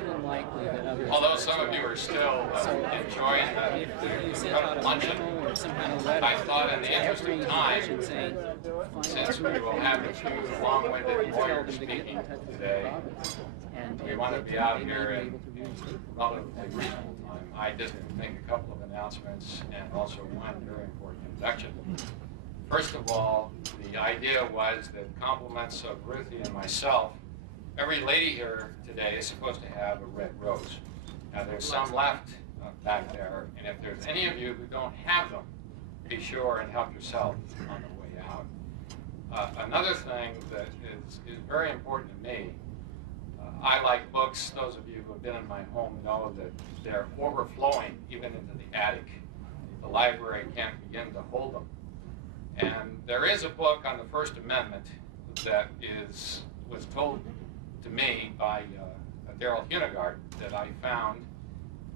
more than likely that others. Although some of you are still enjoying the luncheon, I thought in the interest of time, since we will have a few long-winded lawyers speaking today, we want to be out here in relatively reasonable time. I just make a couple of announcements and also one very important introduction. First of all, the idea was that compliments of Ruthie and myself, every lady here today is supposed to have a red rose. Now there's some left back there, and if there's any of you who don't have them, be sure and help yourself on the way out. Another thing that is very important to me, I like books. Those of you who have been in my home know that they're overflowing even into the attic. The library can't begin to hold them. And there is a book on the First Amendment that was told to me by Daryl Hunegard that I found.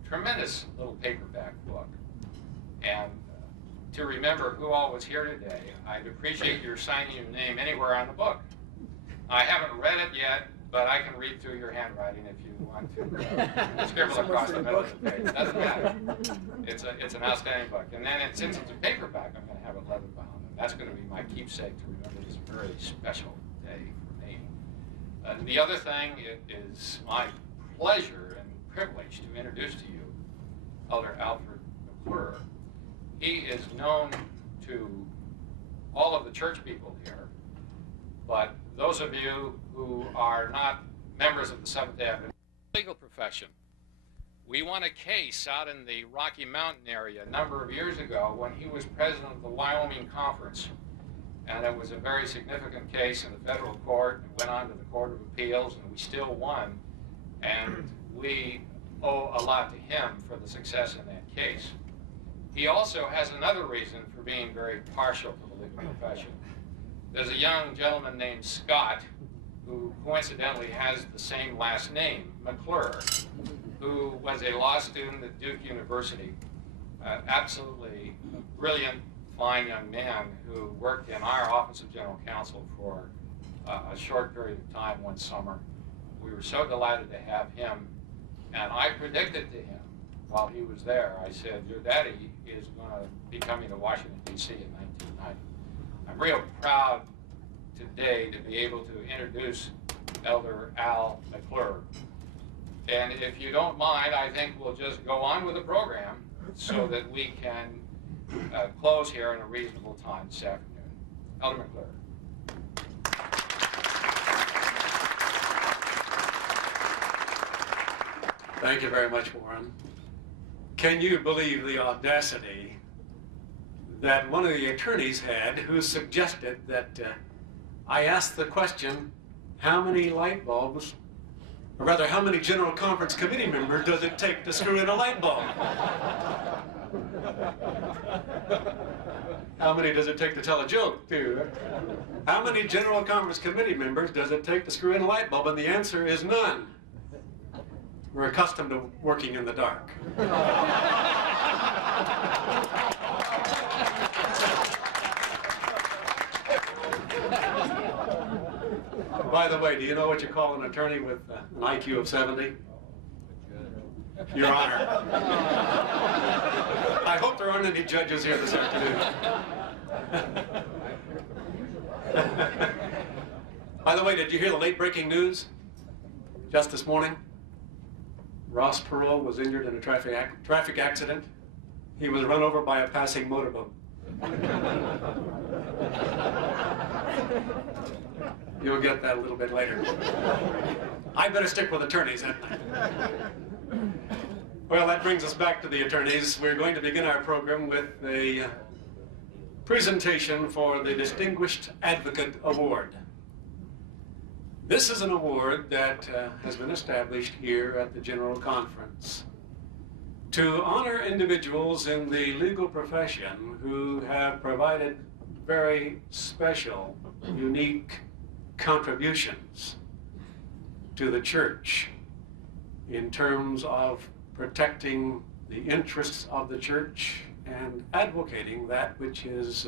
Tremendous little paperback book. And to remember who all was here today, I'd appreciate your signing your name anywhere on the book. I haven't read it yet, but I can read through your handwriting if you want to scribble across the middle of the page. It doesn't matter. It's an outstanding book. And then since it's a paperback, I'm going to have it leather bound. And that's going to be my keepsake to remember this very special day for me. The other thing, it is my pleasure and privilege to introduce to you Elder Alfred McClure. He is known to all of the church people here, but those of you who are not members of the Seventh-day Adventist legal profession, we won a case out in the Rocky Mountain area a number of years ago when he was president of the Wyoming Conference. And it was a very significant case in the federal court. It went on to the Court of Appeals, and we still won. And we owe a lot to him for the success in that case. He also has another reason for being very partial to the legal profession. There's a young gentleman named Scott who coincidentally has the same last name, McClure, who was a law student at Duke University, absolutely brilliant, fine young man who worked in our Office of General Counsel for a short period of time one summer. We were so delighted to have him, and I predicted to him while he was there, I said, your daddy is going to be coming to Washington, D.C. in 1990. I'm real proud today to be able to introduce Elder Al McClure. And if you don't mind, I think we'll just go on with the program so that we can close here in a reasonable time this afternoon. Elder McClure. Thank you very much, Warren. Can you believe the audacity that one of the attorneys had who suggested that I asked the question, how many light bulbs, or rather, how many General Conference Committee members does it take to screw in a light bulb? How many does it take to tell a joke, too? How many General Conference Committee members does it take to screw in a light bulb? And the answer is none. We're accustomed to working in the dark. By the way, do you know what you call an attorney with an IQ of 70? Your Honor. I hope there aren't any judges here this afternoon. By the way, did you hear the late breaking news just this morning? Ross Perot was injured in a traffic accident. He was run over by a passing motorboat. You'll get that a little bit later. I better stick with attorneys, hadn't I? Well, that brings us back to the attorneys. We're going to begin our program with a presentation for the Distinguished Advocate Award. This is an award that has been established here at the General Conference to honor individuals in the legal profession who have provided very special, unique contributions to the church in terms of protecting the interests of the church and advocating that which is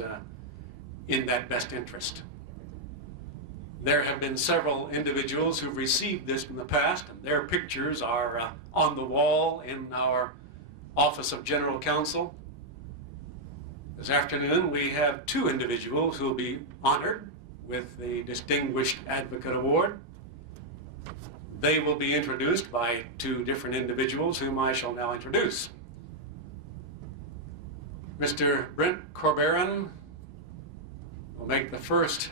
in that best interest. There have been several individuals who've received this in the past, and their pictures are on the wall in our Office of General Counsel. This afternoon, we have two individuals who will be honored with the Distinguished Advocate Award. They will be introduced by two different individuals whom I shall now introduce. Mr. Brent Corberan will make the first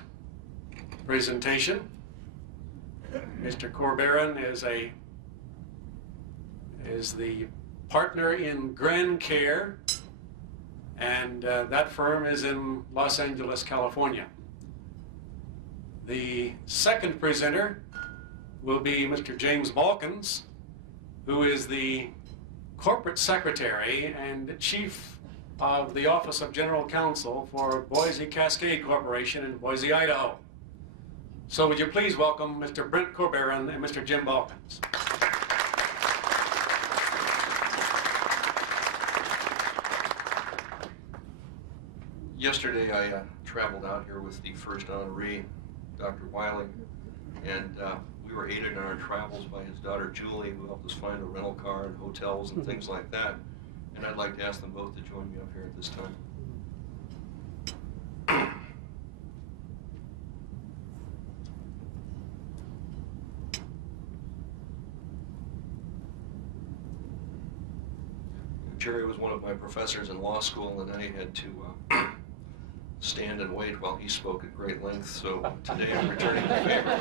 presentation. Mr. Corberan is the partner in Grand Care, and that firm is in Los Angeles, California. The second presenter will be Mr. James Balkins, who is the corporate secretary and chief of the Office of General Counsel for Boise Cascade Corporation in Boise, Idaho. So would you please welcome Mr. Brent Corberan and Mr. Jim Balkins. Yesterday I traveled out here with the first honoree, Dr. Wiley, and we were aided in our travels by his daughter Julie, who helped us find a rental car and hotels and things like that. And I'd like to ask them both to join me up here at this time. Jerry was one of my professors in law school, and I had to stand and wait while he spoke at great length, so today I'm returning the favor.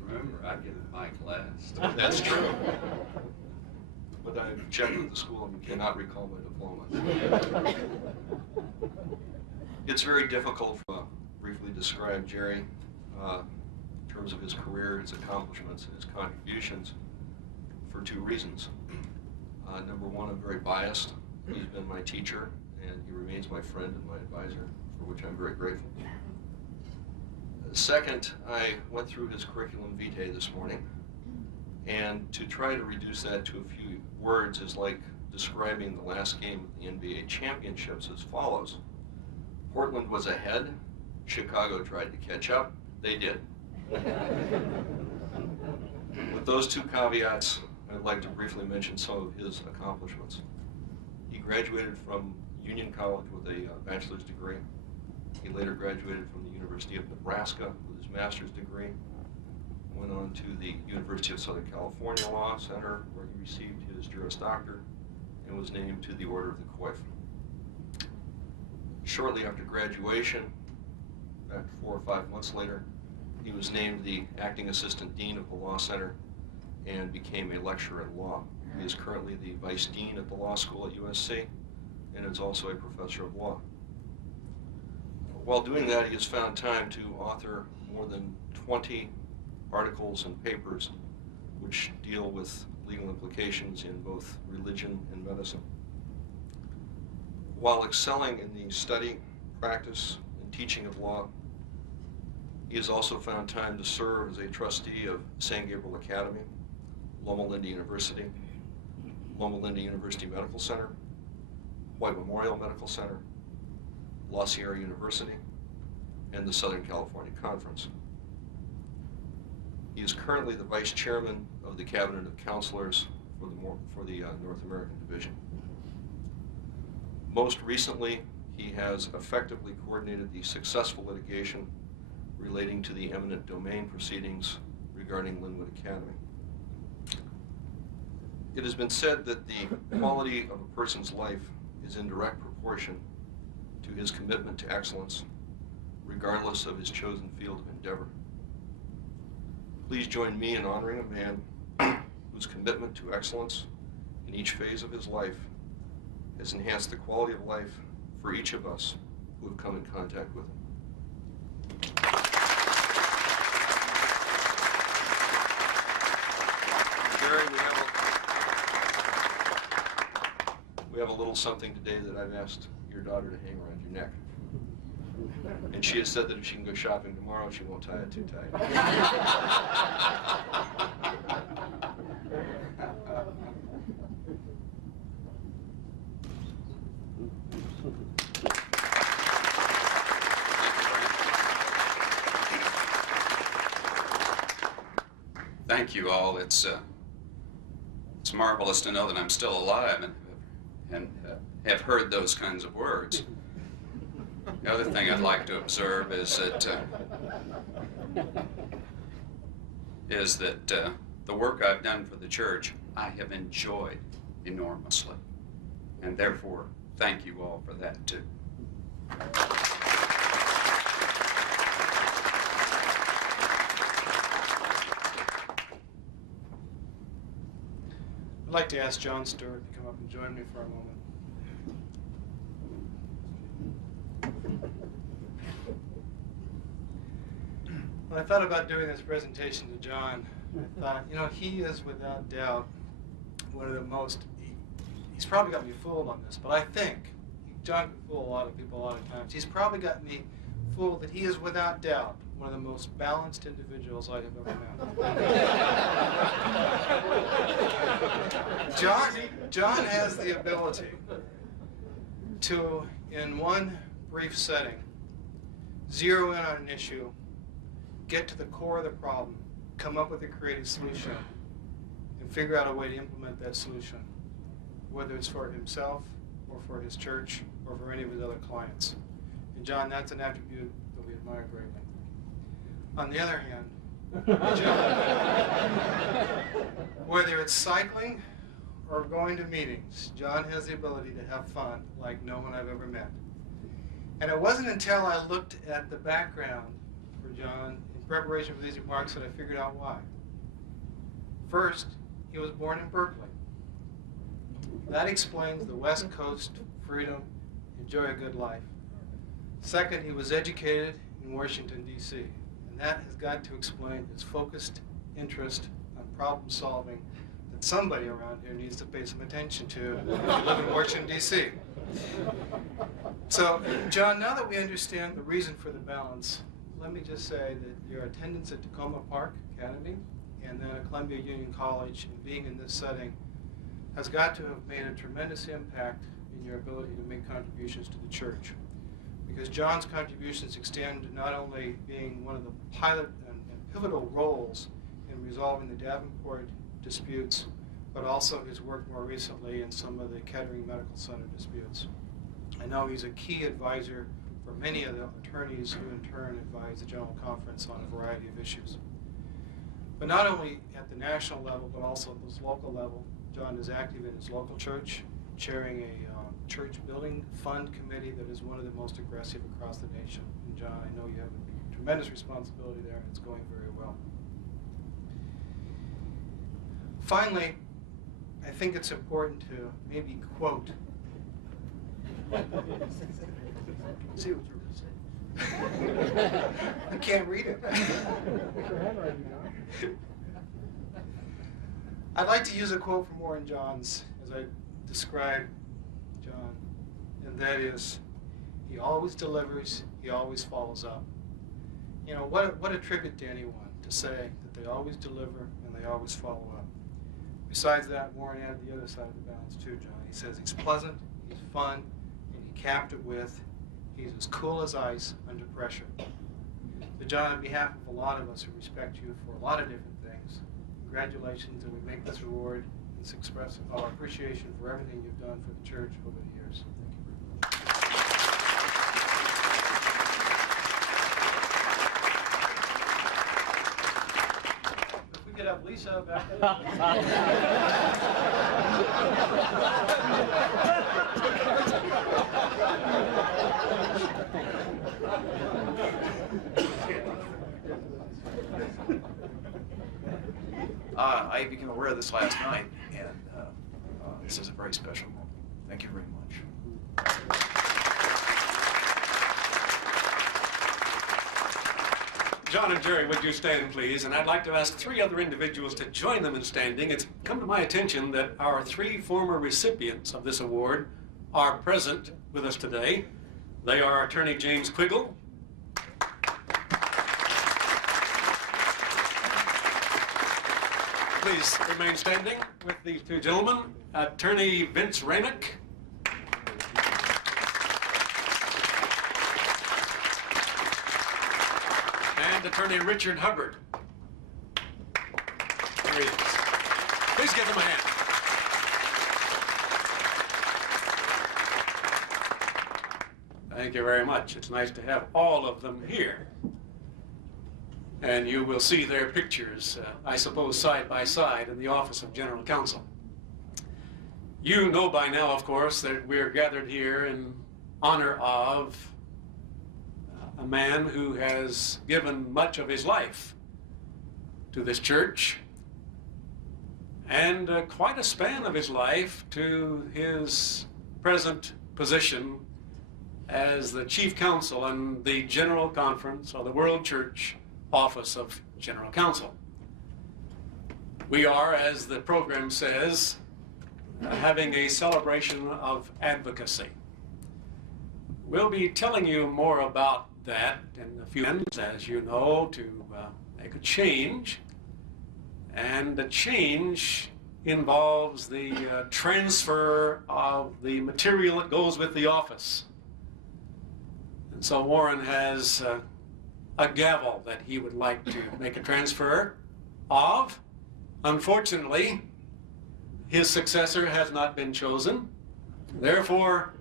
Remember, I get the mic last. That's true. But I've checked with the school and cannot recall my diploma. It's very difficult to briefly describe Jerry in terms of his career, his accomplishments, and his contributions for two reasons. Number one, I'm very biased. He's been my teacher, and he remains my friend and my advisor, for which I'm very grateful. Second, I went through his curriculum vitae this morning, and to try to reduce that to a few words is like describing the last game of the NBA championships as follows. Portland was ahead, Chicago tried to catch up, they did. With those two caveats, I'd like to briefly mention some of his accomplishments. He graduated from Union College with a bachelor's degree. He later graduated from the University of Nebraska with his master's degree. Went on to the University of Southern California Law Center, where he received his Juris Doctor and was named to the Order of the Coif. Shortly after graduation, about 4 or 5 months later, he was named the Acting Assistant Dean of the Law Center and became a lecturer in law. He is currently the Vice Dean at the Law School at USC and is also a professor of law. While doing that, he has found time to author more than 20 articles and papers which deal with legal implications in both religion and medicine. While excelling in the study, practice, and teaching of law, he has also found time to serve as a trustee of San Gabriel Academy, Loma Linda University, Loma Linda University Medical Center, White Memorial Medical Center, La Sierra University, and the Southern California Conference. He is currently the Vice Chairman of the Cabinet of Counselors for the North American Division. Most recently, he has effectively coordinated the successful litigation relating to the eminent domain proceedings regarding Linwood Academy. It has been said that the quality of a person's life is in direct proportion to his commitment to excellence, regardless of his chosen field of endeavor. Please join me in honoring a man whose commitment to excellence in each phase of his life has enhanced the quality of life for each of us who have come in contact with him. Jerry, we have a little something today that I've asked your daughter to hang around your neck. And she has said that if she can go shopping tomorrow, she won't tie it too tight. thank you all. It's marvelous to know that I'm still alive and have heard those kinds of words. The other thing I'd like to observe is that the work I've done for the church, I have enjoyed enormously. And therefore, thank you all for that too. I'd like to ask John Stewart to come up and join me for a moment. When I thought about doing this presentation to John, I thought, you know, he is without doubt one of the most, he's probably got me fooled on this, but I think, John can fool a lot of people a lot of times, he's probably got me fooled that he is without doubt one of the most balanced individuals I have ever met. John has the ability to, in one brief setting, zero in on an issue, get to the core of the problem, come up with a creative solution, and figure out a way to implement that solution, whether it's for himself or for his church or for any of his other clients. And John, that's an attribute that we admire greatly. On the other hand, John, whether it's cycling or going to meetings, John has the ability to have fun like no one I've ever met. And it wasn't until I looked at the background for John in preparation for these remarks that I figured out why. First, he was born in Berkeley. That explains the West Coast freedom, enjoy a good life. Second, he was educated in Washington, D.C. And that has got to explain his focused interest on problem solving that somebody around here needs to pay some attention to if you live in Washington, D.C. So, John, now that we understand the reason for the balance, let me just say that your attendance at Tacoma Park Academy and then at Columbia Union College and being in this setting has got to have made a tremendous impact in your ability to make contributions to the church. Because John's contributions extend to not only being one of the pilot and pivotal roles in resolving the Davenport disputes, but also his work more recently in some of the Kettering Medical Center disputes. I know he's a key advisor for many of the attorneys who in turn advise the General Conference on a variety of issues. But not only at the national level, but also at this local level, John is active in his local church, chairing a church building fund committee that is one of the most aggressive across the nation. And John, I know you have a tremendous responsibility there, and it's going very well. Finally, I think it's important to maybe quote. See what you're saying. I can't read it. I'd like to use a quote from Warren Johns as I describe John, and that is, he always delivers, he always follows up. You know, what a tribute to anyone to say that they always deliver and they always follow up. Besides that, Warren added the other side of the balance too, John. He says he's pleasant, he's fun, and he capped it with, he's as cool as ice under pressure. So John, on behalf of a lot of us who respect you for a lot of different things, congratulations, and we make this award and express our appreciation for everything you've done for the church over the years. Thank you very much. If we could have Lisa back I became aware of this last night, and this is a very special moment. Thank you very much. John and Jerry, would you stand, please? And I'd like to ask 3 other individuals to join them in standing. It's come to my attention that our 3 former recipients of this award are present with us today. They are Attorney James Quiggle, please remain standing with these 2 gentlemen, Attorney Vince Ramick, and Attorney Richard Hubbard. There he is. Please give him a hand. Thank you very much. It's nice to have all of them here. And you will see their pictures, I suppose, side by side in the office of General Counsel. You know by now, of course, that we're gathered here in honor of a man who has given much of his life to this church and quite a span of his life to his present position as the Chief Counsel in the General Conference of the World Church Office of General Counsel. We are, as the program says, having a celebration of advocacy. We'll be telling you more about that in a few minutes, as you know, to make a change. And the change involves the transfer of the material that goes with the office. And so Warren has a gavel that he would like to make a transfer of. Unfortunately, his successor has not been chosen. Therefore,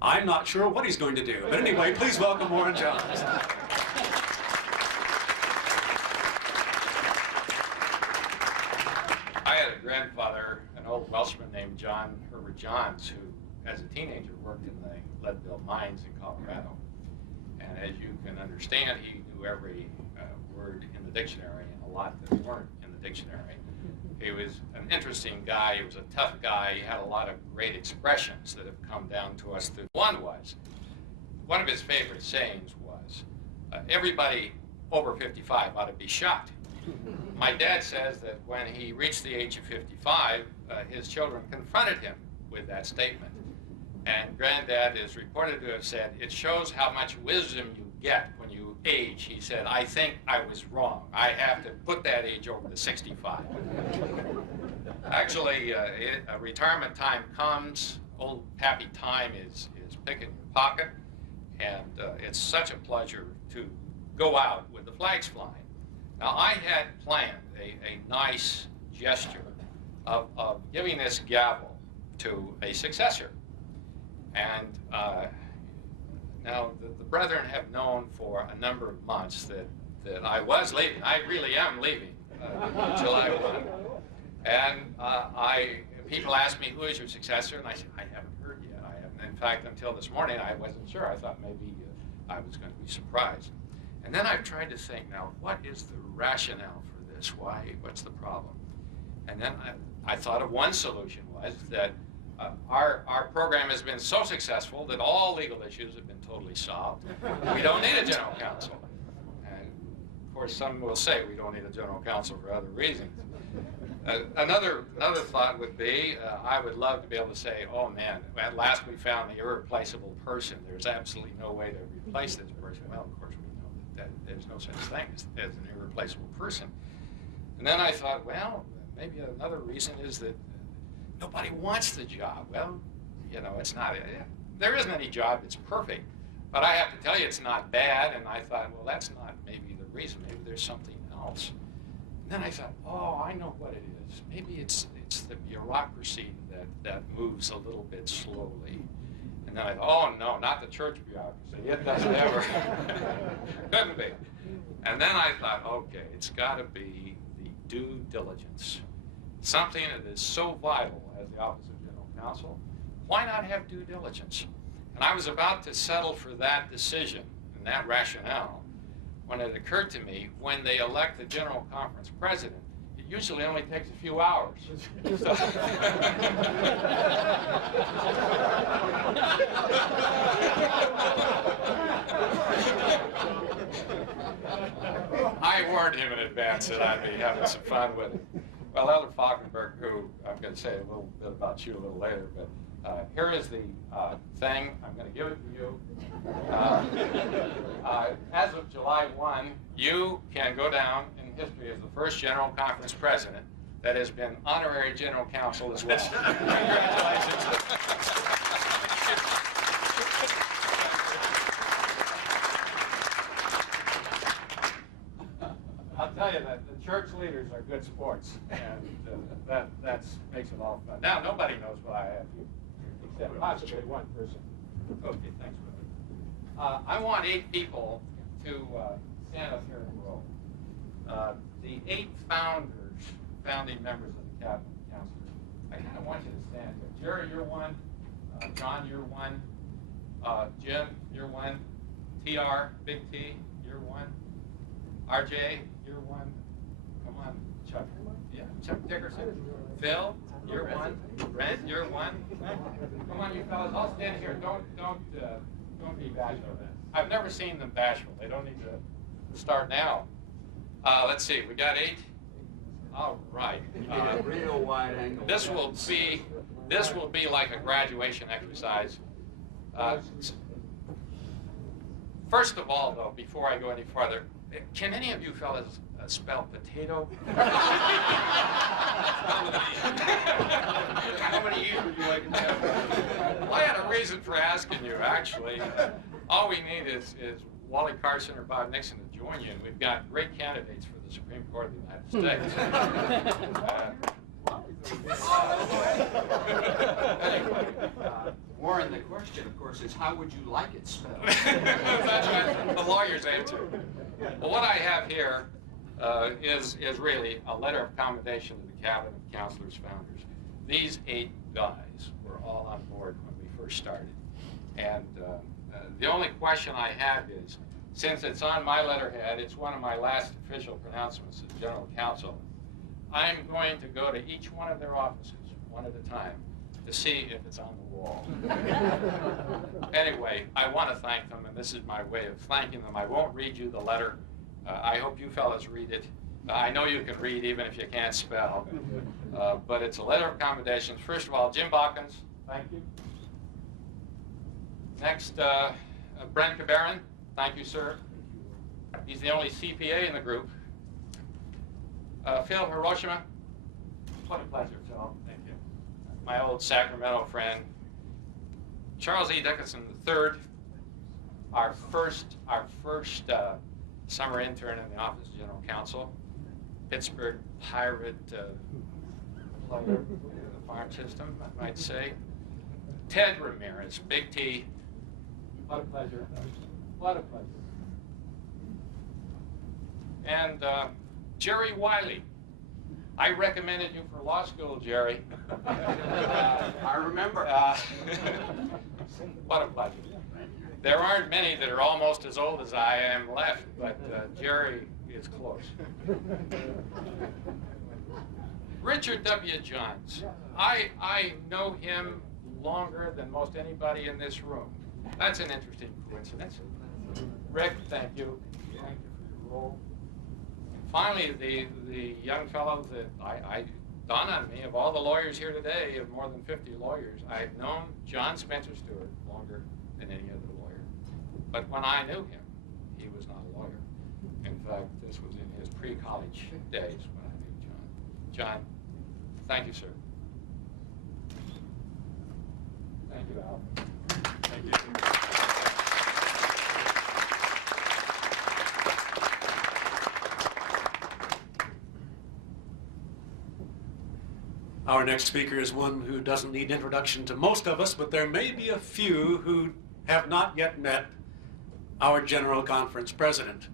I'm not sure what he's going to do. But anyway, please welcome Warren Johns. I had a grandfather, an old Welshman named John Herbert Johns, who, as a teenager, worked in the Leadville mines in Colorado. And as you can understand, he knew every word in the dictionary and a lot that weren't in the dictionary. He was an interesting guy. He was a tough guy. He had a lot of great expressions that have come down to us. One of his favorite sayings was, everybody over 55 ought to be shot. My dad says that when he reached the age of 55, his children confronted him with that statement. And Granddad is reported to have said, it shows how much wisdom you get when you age. He said, I think I was wrong. I have to put that age over to 65. Actually, retirement time comes. Old Pappy Time is picking your pocket. And it's such a pleasure to go out with the flags flying. Now, I had planned a nice gesture of giving this gavel to a successor. And now the brethren have known for a number of months that I was leaving. I really am leaving July 1. And people asked me, who is your successor? And I said, I haven't heard yet. I haven't. In fact, until this morning, I wasn't sure. I thought maybe I was going to be surprised. And then I've tried to think, now, what is the rationale for this? What's the problem? And then I thought of one solution was that our program has been so successful that all legal issues have been totally solved. We don't need a general counsel. And of course, some will say we don't need a general counsel for other reasons. Another thought would be, I would love to be able to say, oh man, at last we found the irreplaceable person. There's absolutely no way to replace this person. Well, of course, we know that there's no such thing as an irreplaceable person. And then I thought, well, maybe another reason is that nobody wants the job. Well, you know, it's not, there isn't any job that's perfect. But I have to tell you, it's not bad. And I thought, well, that's not maybe the reason. Maybe there's something else. And then I thought, oh, I know what it is. Maybe it's the bureaucracy that moves a little bit slowly. And then I thought, oh, no, not the church bureaucracy. It doesn't ever. Couldn't be. And then I thought, okay, it's got to be the due diligence. Something that is so vital as the Office of General Counsel. Why not have due diligence? And I was about to settle for that decision and that rationale when it occurred to me, when they elect the General Conference president, it usually only takes a few hours. So I warned him in advance that I'd be having some fun with it. Well, Elder Falkenberg, who I'm going to say a little bit about you a little later, but here is the thing. I'm going to give it to you. As of July 1, you can go down in history as the first General Conference president that has been honorary General Counsel as well. Congratulations. I'll tell you that the church leaders are good sports, and that makes it all fun. Now, nobody knows what I have here, except possibly one person. Okay, thanks, brother. I want 8 people to stand up here in a row. The 8 founding members of the Cabinet Council. I kind of want you to stand here. Jerry, you're one. John, you're one. Jim, you're one. TR, Big T, you're one. RJ, you're one. Come on, Chuck. Yeah, Chuck Dickerson. Phil, you're one. Brent, you're one. Come on, you fellas, all stand here. Don't be bashful. I've never seen them bashful. They don't need to start now. Let's see, we got 8. All right. Real wide angle. This will be like a graduation exercise. First of all, though, before I go any farther, can any of you fellas spell potato? How many E's would you like to have? Well, I had a reason for asking you, actually. All we need is Wally Carson or Bob Nixon to join you, and we've got great candidates for the Supreme Court of the United States. Anyway, Warren, the question, of course, is how would you like it spelled? that's right. The lawyer's answer. Well, what I have here is really a letter of commendation to the Cabinet of Counselors Founders. These 8 guys were all on board when we first started. And the only question I have is, since it's on my letterhead, it's one of my last official pronouncements as General Counsel, I'm going to go to each one of their offices, one at a time, to see if it's on the wall. Anyway, I want to thank them, and this is my way of thanking them. I won't read you the letter. I hope you fellas read it. I know you can read even if you can't spell. But it's a letter of commendations. First of all, Jim Balkins, thank you. Next, Brent Cabaran, thank you, sir. He's the only CPA in the group. Phil Hiroshima, what a pleasure, Phil. Thank you. My old Sacramento friend. Charles E. Dickinson III, our first summer intern in the Office of General Counsel. Pittsburgh Pirate player in the farm system, I might say. Ted Ramirez, Big T. What a pleasure. What a pleasure. And Jerry Wiley. I recommended you for law school, Jerry. I remember. What a pleasure. There aren't many that are almost as old as I am left, but Jerry is close. Richard W. Johns. I know him longer than most anybody in this room. That's an interesting coincidence. Rick, thank you. Thank you for your role. Finally, the young fellow that I dawned on me, of all the lawyers here today, of more than 50 lawyers, I've known John Spencer Stewart longer than any other lawyer. But when I knew him, he was not a lawyer. In fact, this was in his pre-college days when I knew John. John, thank you, sir. Thank you, Al. Thank you. Our next speaker is one who doesn't need introduction to most of us, but there may be a few who have not yet met our General Conference President.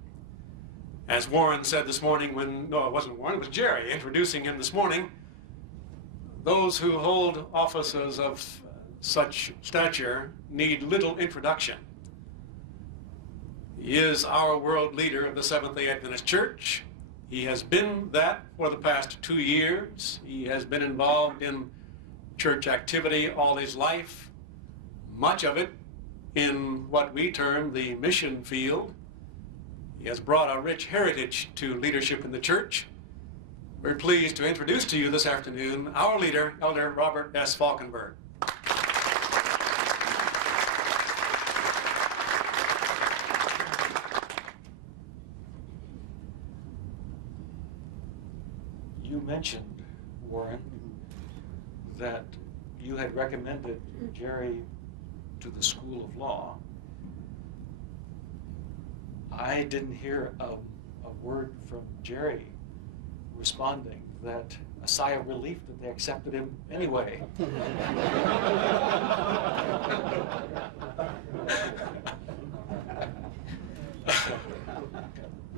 As Warren said this morning no, it wasn't Warren, it was Jerry introducing him this morning, those who hold offices of such stature need little introduction. He is our world leader of the Seventh-day Adventist Church. He has been that for the past 2 years. He has been involved in church activity all his life, much of it in what we term the mission field. He has brought a rich heritage to leadership in the church. We're pleased to introduce to you this afternoon our leader, Elder Robert S. Falkenberg. You mentioned, Warren, that you had recommended Jerry to the School of Law. I didn't hear a a word from Jerry responding that a sigh of relief that they accepted him anyway.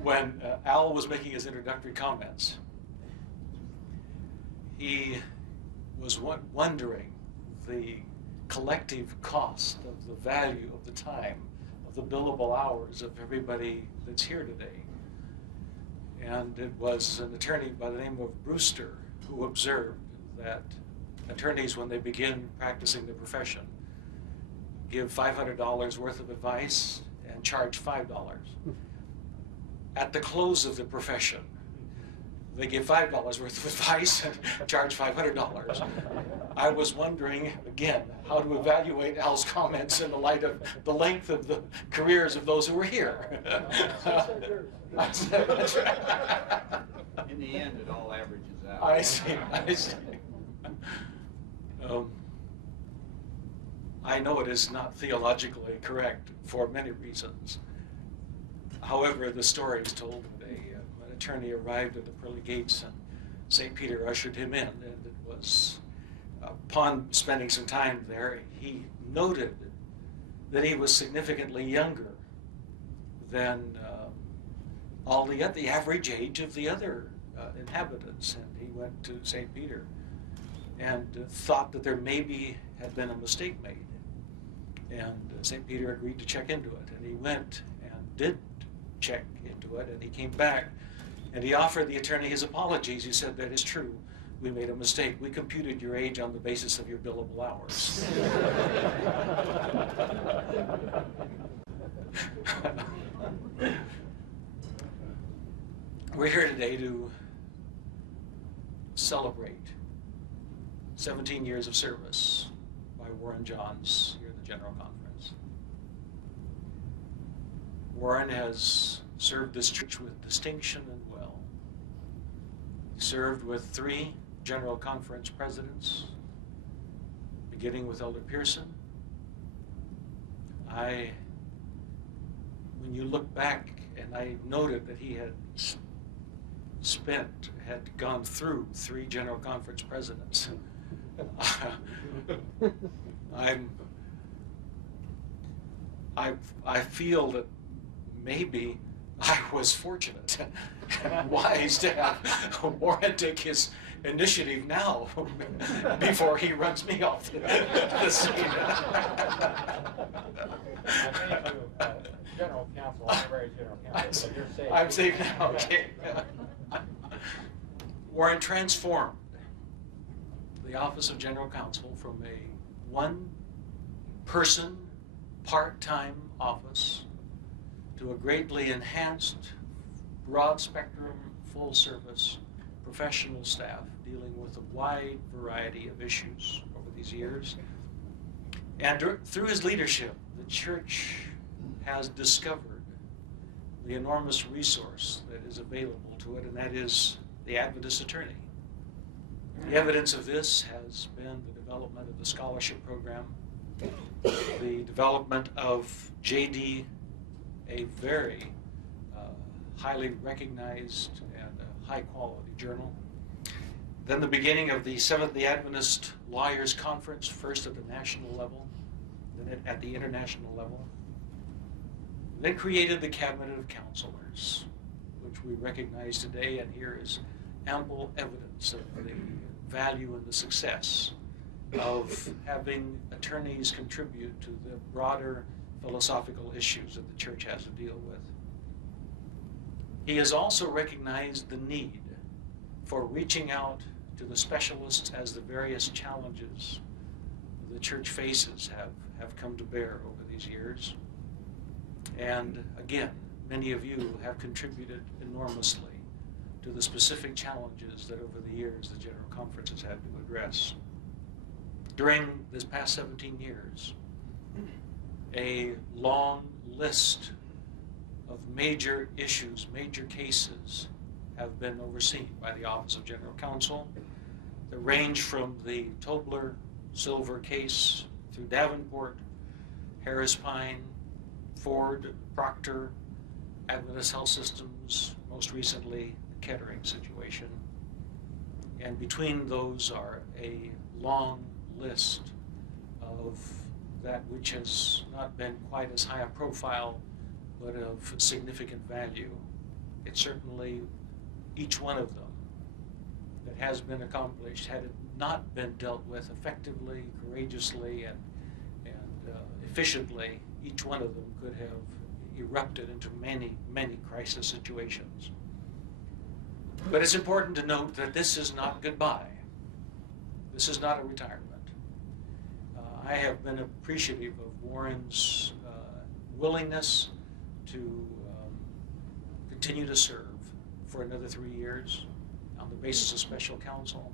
When Al was making his introductory comments, he was wondering the collective cost of the value of the time, of the billable hours of everybody that's here today. And it was an attorney by the name of Brewster who observed that attorneys, when they begin practicing the profession, give $500 worth of advice and charge $5. At the close of the profession, they give $5 worth of advice and charge $500. I was wondering, again, how to evaluate Al's comments in the light of the length of the careers of those who were here. In the end, it all averages out. I see. I know it is not theologically correct for many reasons. However, the story is told that an attorney arrived at the pearly gates and St. Peter ushered him in, and it was, upon spending some time there, he noted that he was significantly younger than the average age of the other inhabitants. And he went to St. Peter and thought that there maybe had been a mistake made. And St. Peter agreed to check into it, and he went and did check into it, and he came back and he offered the attorney his apologies. He said, "That is true. We made a mistake. We computed your age on the basis of your billable hours." We're here today to celebrate 17 years of service by Warren Johns here at the General Conference. Warren has served this church with distinction and well. He served with 3 General Conference presidents, beginning with Elder Pearson. When you look back, and I noted that he had gone through 3 General Conference presidents. I feel that maybe I was fortunate and wise to have Warren take his initiative now before he runs me off the scene. General Counsel, honorary General Counsel, so you're safe. I'm safe now, okay. Warren transformed the office of General Counsel from a one-person, part-time office to a greatly enhanced, broad-spectrum, full-service, professional staff dealing with a wide variety of issues over these years. And through his leadership, the church has discovered the enormous resource that is available to it, and that is the Adventist attorney. The evidence of this has been the development of the scholarship program, the development of JD, a very highly recognized and high-quality journal. Then the beginning of the Seventh-day Adventist Lawyers Conference, first at the national level, then at the international level. Then created the Cabinet of Counselors, which we recognize today, and here is ample evidence of the value and the success of having attorneys contribute to the broader philosophical issues that the church has to deal with. He has also recognized the need for reaching out to the specialists as the various challenges the church faces have come to bear over these years. And again, many of you have contributed enormously to the specific challenges that over the years the General Conference has had to address. During this past 17 years, a long list of major issues, major cases have been overseen by the Office of General Counsel that range from the Tobler Silver case through Davenport, Harris Pine, Ford, Proctor, Adventist Health Systems, most recently the Kettering situation. And between those are a long list of that which has not been quite as high a profile, but of significant value. It's certainly each one of them that has been accomplished, had it not been dealt with effectively, courageously, and efficiently, each one of them could have erupted into many, many crisis situations. But it's important to note that this is not goodbye. This is not a retirement. I have been appreciative of Warren's willingness to continue to serve for another 3 years on the basis of special counsel.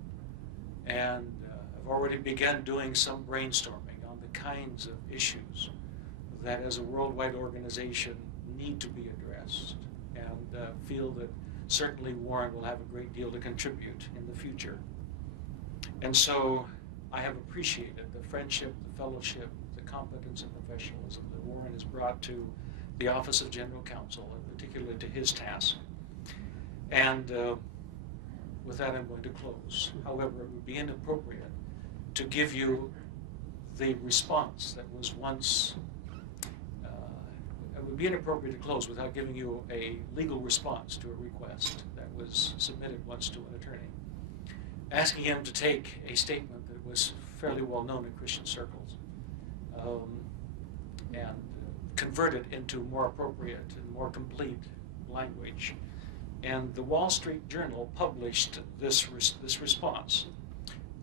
And I've already begun doing some brainstorming on the kinds of issues that as a worldwide organization need to be addressed, and feel that certainly Warren will have a great deal to contribute in the future. And so I have appreciated the friendship, the fellowship, the competence and professionalism that Warren has brought to the Office of General Counsel, and particularly to his task. And with that, I'm going to close. However, it would be inappropriate to give you the response that was once, it would be inappropriate to close without giving you a legal response to a request that was submitted once to an attorney, asking him to take a statement that was fairly well known in Christian circles and convert it into more appropriate and more complete language. And the Wall Street Journal published this response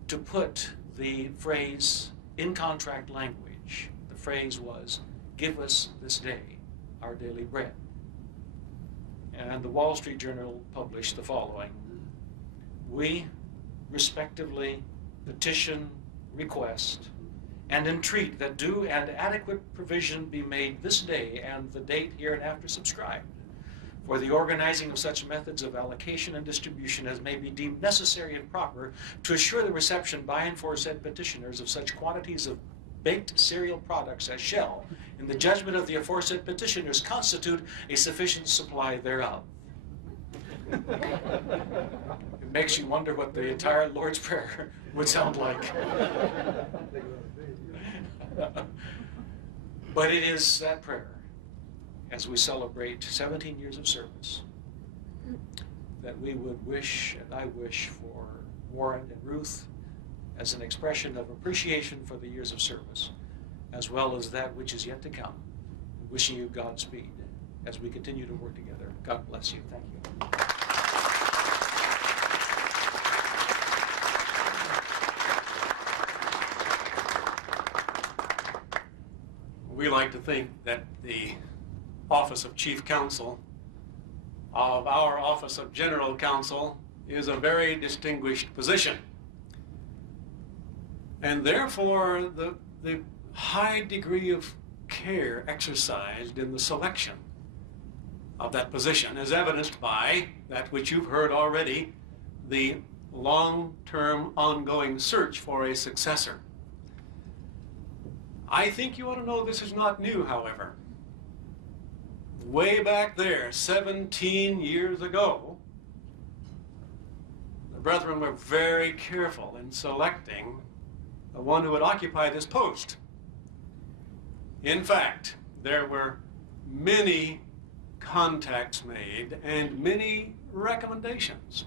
to put the phrase in contract language. The phrase was, "Give us this day our daily bread." And the Wall Street Journal published the following: "We respectively petition, request, and entreat that due and adequate provision be made this day and the date hereinafter subscribed for the organizing of such methods of allocation and distribution as may be deemed necessary and proper to assure the reception by and for said petitioners of such quantities of baked cereal products as shall, in the judgment of the aforesaid petitioners, constitute a sufficient supply thereof." It makes you wonder what the entire Lord's Prayer would sound like. But it is that prayer, as we celebrate 17 years of service, that we would wish, and I wish for Warren and Ruth, as an expression of appreciation for the years of service, as well as that which is yet to come. Wishing you Godspeed as we continue to work together. God bless you. Thank you. We like to think that the Office of Chief Counsel of our Office of General Counsel is a very distinguished position. And therefore, the high degree of care exercised in the selection of that position is evidenced by that which you've heard already, the long-term ongoing search for a successor. I think you ought to know this is not new, however. Way back there, 17 years ago, the brethren were very careful in selecting the one who would occupy this post. In fact, there were many contacts made and many recommendations.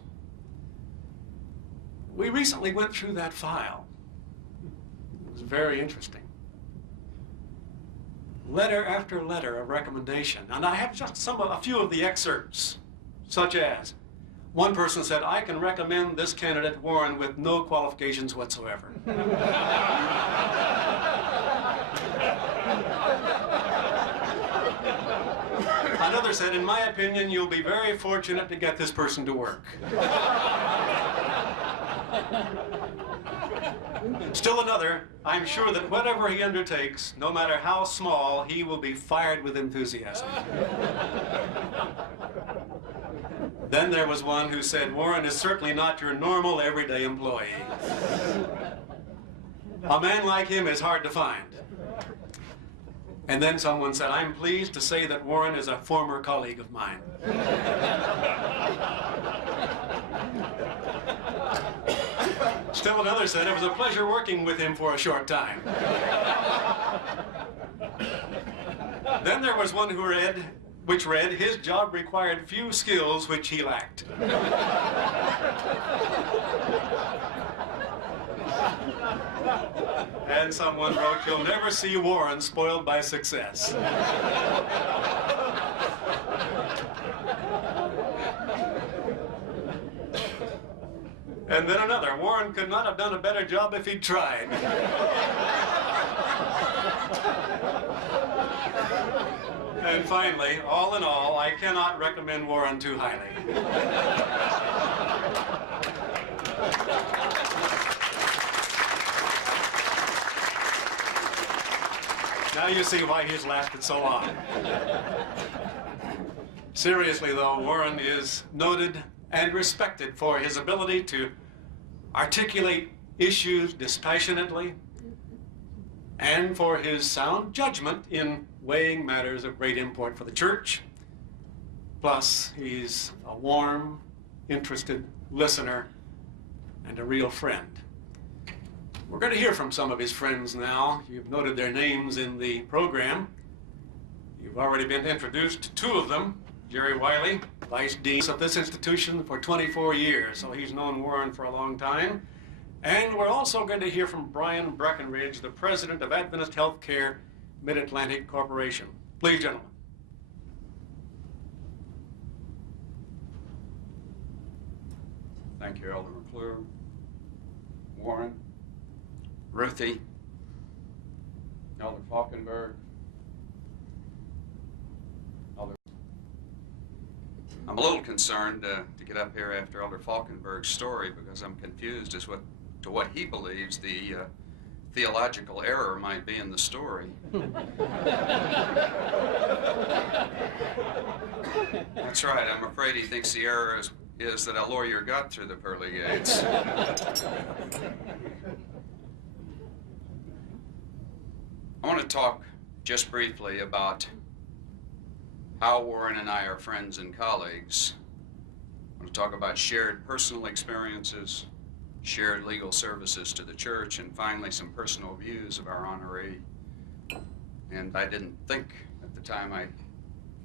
We recently went through that file. It was very interesting. Letter after letter of recommendation. And I have just a few of the excerpts, such as, one person said, "I can recommend this candidate, Warren, with no qualifications whatsoever." Another said, "In my opinion, you'll be very fortunate to get this person to work." Still another, "I'm sure that whatever he undertakes, no matter how small, he will be fired with enthusiasm." Then there was one who said, "Warren is certainly not your normal everyday employee. A man like him is hard to find." And then someone said, "I'm pleased to say that Warren is a former colleague of mine." Still another said, "It was a pleasure working with him for a short time." Then there was one which read, "His job required few skills which he lacked." And someone wrote, "You'll never see Warren spoiled by success." And then another, "Warren could not have done a better job if he'd tried." And finally, all in all, I cannot recommend Warren too highly. Now you see why he's lasted so long. Seriously though, Warren is noted and respected for his ability to articulate issues dispassionately and for his sound judgment in weighing matters of great import for the church. Plus, he's a warm, interested listener and a real friend. We're going to hear from some of his friends now. You've noted their names in the program. You've already been introduced to two of them. Jerry Wiley, Vice Dean of this institution for 24 years, so he's known Warren for a long time. And we're also going to hear from Brian Breckenridge, the President of Adventist Healthcare Mid-Atlantic Corporation. Please, gentlemen. Thank you, Elder McClure, Warren, Ruthie, Elder Falkenberg, Elder. I'm a little concerned to get up here after Elder Falkenberg's story because I'm confused as to what he believes the theological error might be in the story. That's right, I'm afraid he thinks the error is that a lawyer got through the pearly gates. I want to talk just briefly about how Warren and I are friends and colleagues. I want to talk about shared personal experiences, shared legal services to the church, and finally some personal views of our honoree. And I didn't think at the time I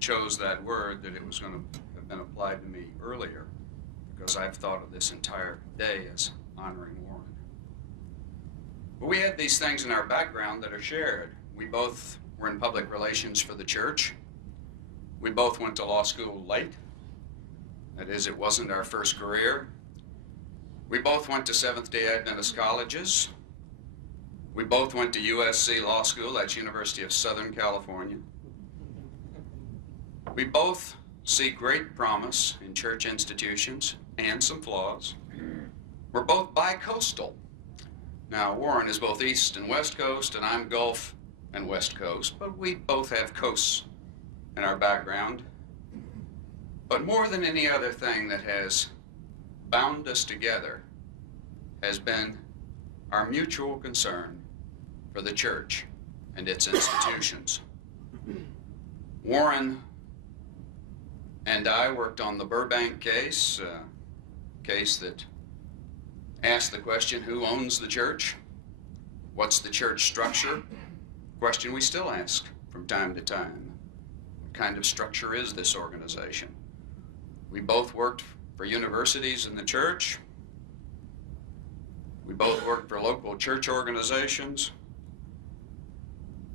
chose that word that it was going to have been applied to me earlier, because I've thought of this entire day as honoring Warren. But we had these things in our background that are shared. We both were in public relations for the church. We both went to law school late. That is, it wasn't our first career. We both went to Seventh-day Adventist colleges. We both went to USC Law School, that's University of Southern California. We both see great promise in church institutions and some flaws. We're both bi-coastal. Now, Warren is both East and West Coast, and I'm Gulf and West Coast, but we both have coasts in our background. But more than any other thing that has bound us together has been our mutual concern for the church and its institutions. Warren and I worked on the Burbank case, a case that asked the question, who owns the church? What's the church structure? Question we still ask from time to time. What kind of structure is this organization? We both worked for universities in the church. We both worked for local church organizations.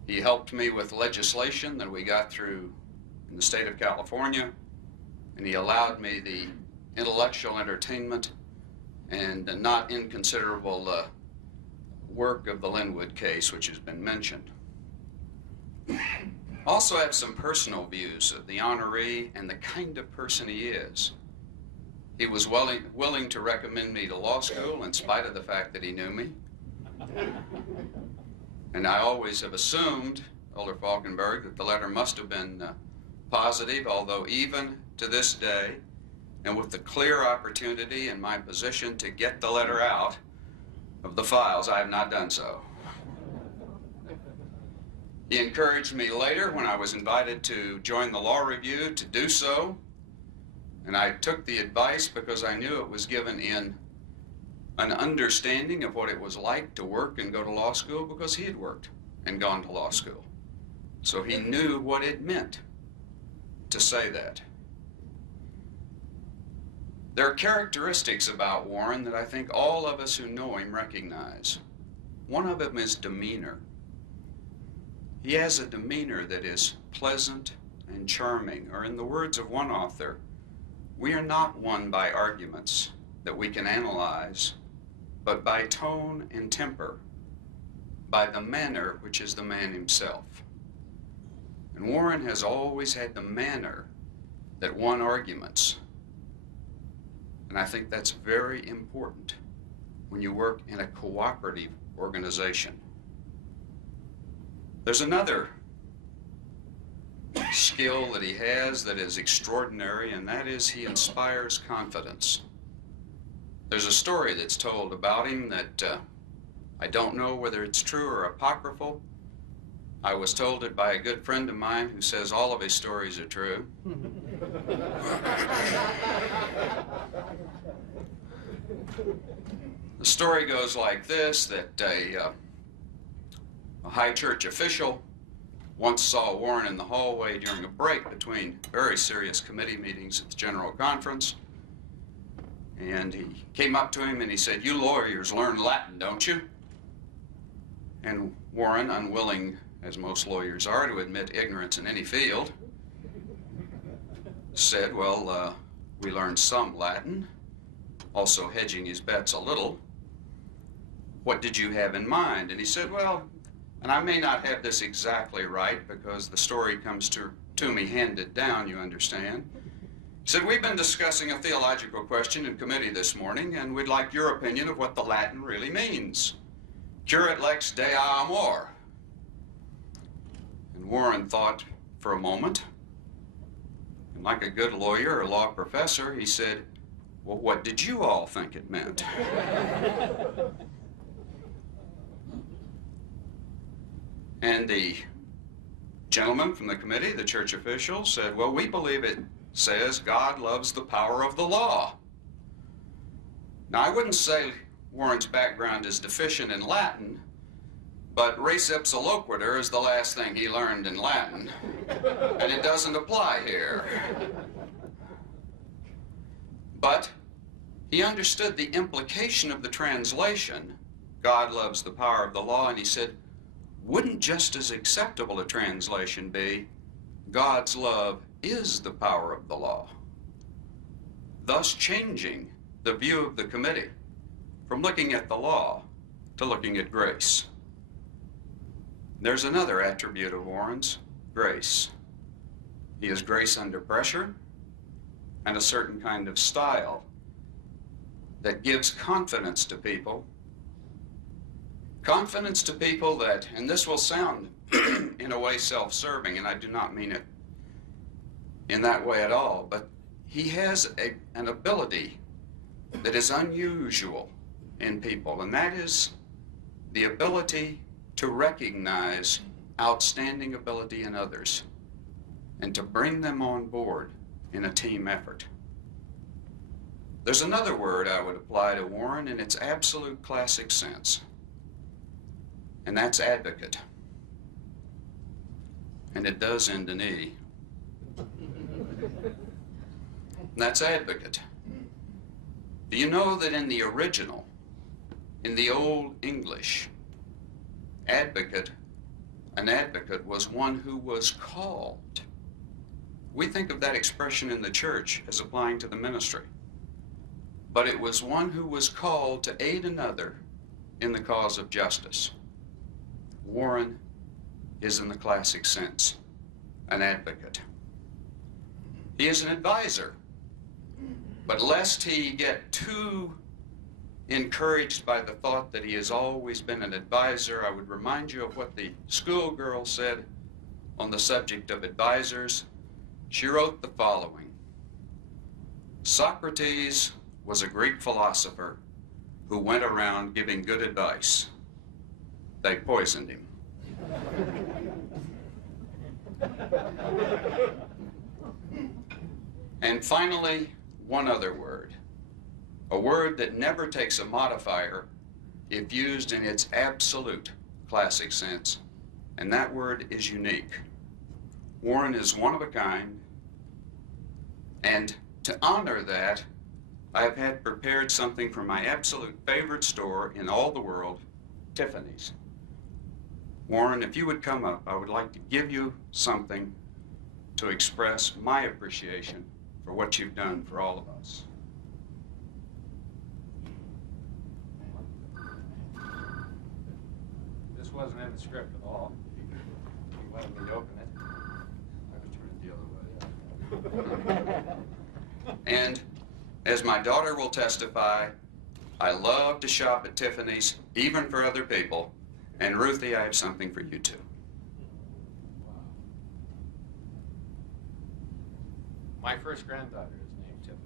He helped me with legislation that we got through in the state of California, and he allowed me the intellectual entertainment and a not inconsiderable work of the Linwood case, which has been mentioned. Also have some personal views of the honoree and the kind of person he is. He was willing to recommend me to law school in spite of the fact that he knew me. And I always have assumed, Elder Falkenberg, that the letter must have been positive, although even to this day, and with the clear opportunity in my position to get the letter out of the files, I have not done so. He encouraged me later when I was invited to join the law review to do so, and I took the advice because I knew it was given in an understanding of what it was like to work and go to law school, because he had worked and gone to law school. So he knew what it meant to say that. There are characteristics about Warren that I think all of us who know him recognize. One of them is demeanor. He has a demeanor that is pleasant and charming, or in the words of one author, we are not won by arguments that we can analyze, but by tone and temper, by the manner which is the man himself. And Warren has always had the manner that won arguments. And I think that's very important when you work in a cooperative organization. There's another skill that he has that is extraordinary, and that is he inspires confidence. There's a story that's told about him that I don't know whether it's true or apocryphal. I was told it by a good friend of mine who says all of his stories are true. The story goes like this, that a high church official once saw Warren in the hallway during a break between very serious committee meetings at the General Conference. And he came up to him and he said, "You lawyers learn Latin, don't you?" And Warren, unwilling, as most lawyers are, to admit ignorance in any field, said, "Well, we learned some Latin," also hedging his bets a little. "What did you have in mind?" And he said, "Well, and I may not have this exactly right because the story comes to me handed down, you understand." He said, "We've been discussing a theological question in committee this morning, and we'd like your opinion of what the Latin really means. Curat lex Dei amor." And Warren thought for a moment, and like a good lawyer or law professor, he said, "Well, what did you all think it meant?" And the gentleman from the committee, the church official, said, "Well, we believe it says God loves the power of the law." Now, I wouldn't say Warren's background is deficient in Latin, but res ipsa loquitur is the last thing he learned in Latin, and it doesn't apply here. But he understood the implication of the translation, God loves the power of the law, and he said, wouldn't just as acceptable a translation be, God's love is the power of the law? Thus changing the view of the committee from looking at the law to looking at grace. There's another attribute of Warren's, grace. He has grace under pressure and a certain kind of style that gives confidence to people. Confidence to people that, and this will sound in a way self-serving, and I do not mean it in that way at all, but he has an ability that is unusual in people, and that is the ability to recognize outstanding ability in others and to bring them on board in a team effort. There's another word I would apply to Warren in its absolute classic sense, and that's advocate. And it does end in E. That's advocate. Do you know that in the original, in the Old English, advocate, an advocate was one who was called. We think of that expression in the church as applying to the ministry, but it was one who was called to aid another in the cause of justice. Warren is, in the classic sense, an advocate. He is an advisor, but lest he get too encouraged by the thought that he has always been an advisor, I would remind you of what the schoolgirl said on the subject of advisors. She wrote the following: Socrates was a Greek philosopher who went around giving good advice. They poisoned him. And finally, one other word. A word that never takes a modifier if used in its absolute classic sense. And that word is unique. Warren is one of a kind. And to honor that, I've had prepared something from my absolute favorite store in all the world, Tiffany's. Warren, if you would come up, I would like to give you something to express my appreciation for what you've done for all of us. This wasn't in the script at all. You wanted me to open it. I would turn it the other way. And as my daughter will testify, I love to shop at Tiffany's, even for other people. And Ruthie, I have something for you too. My first granddaughter is named Tiffany.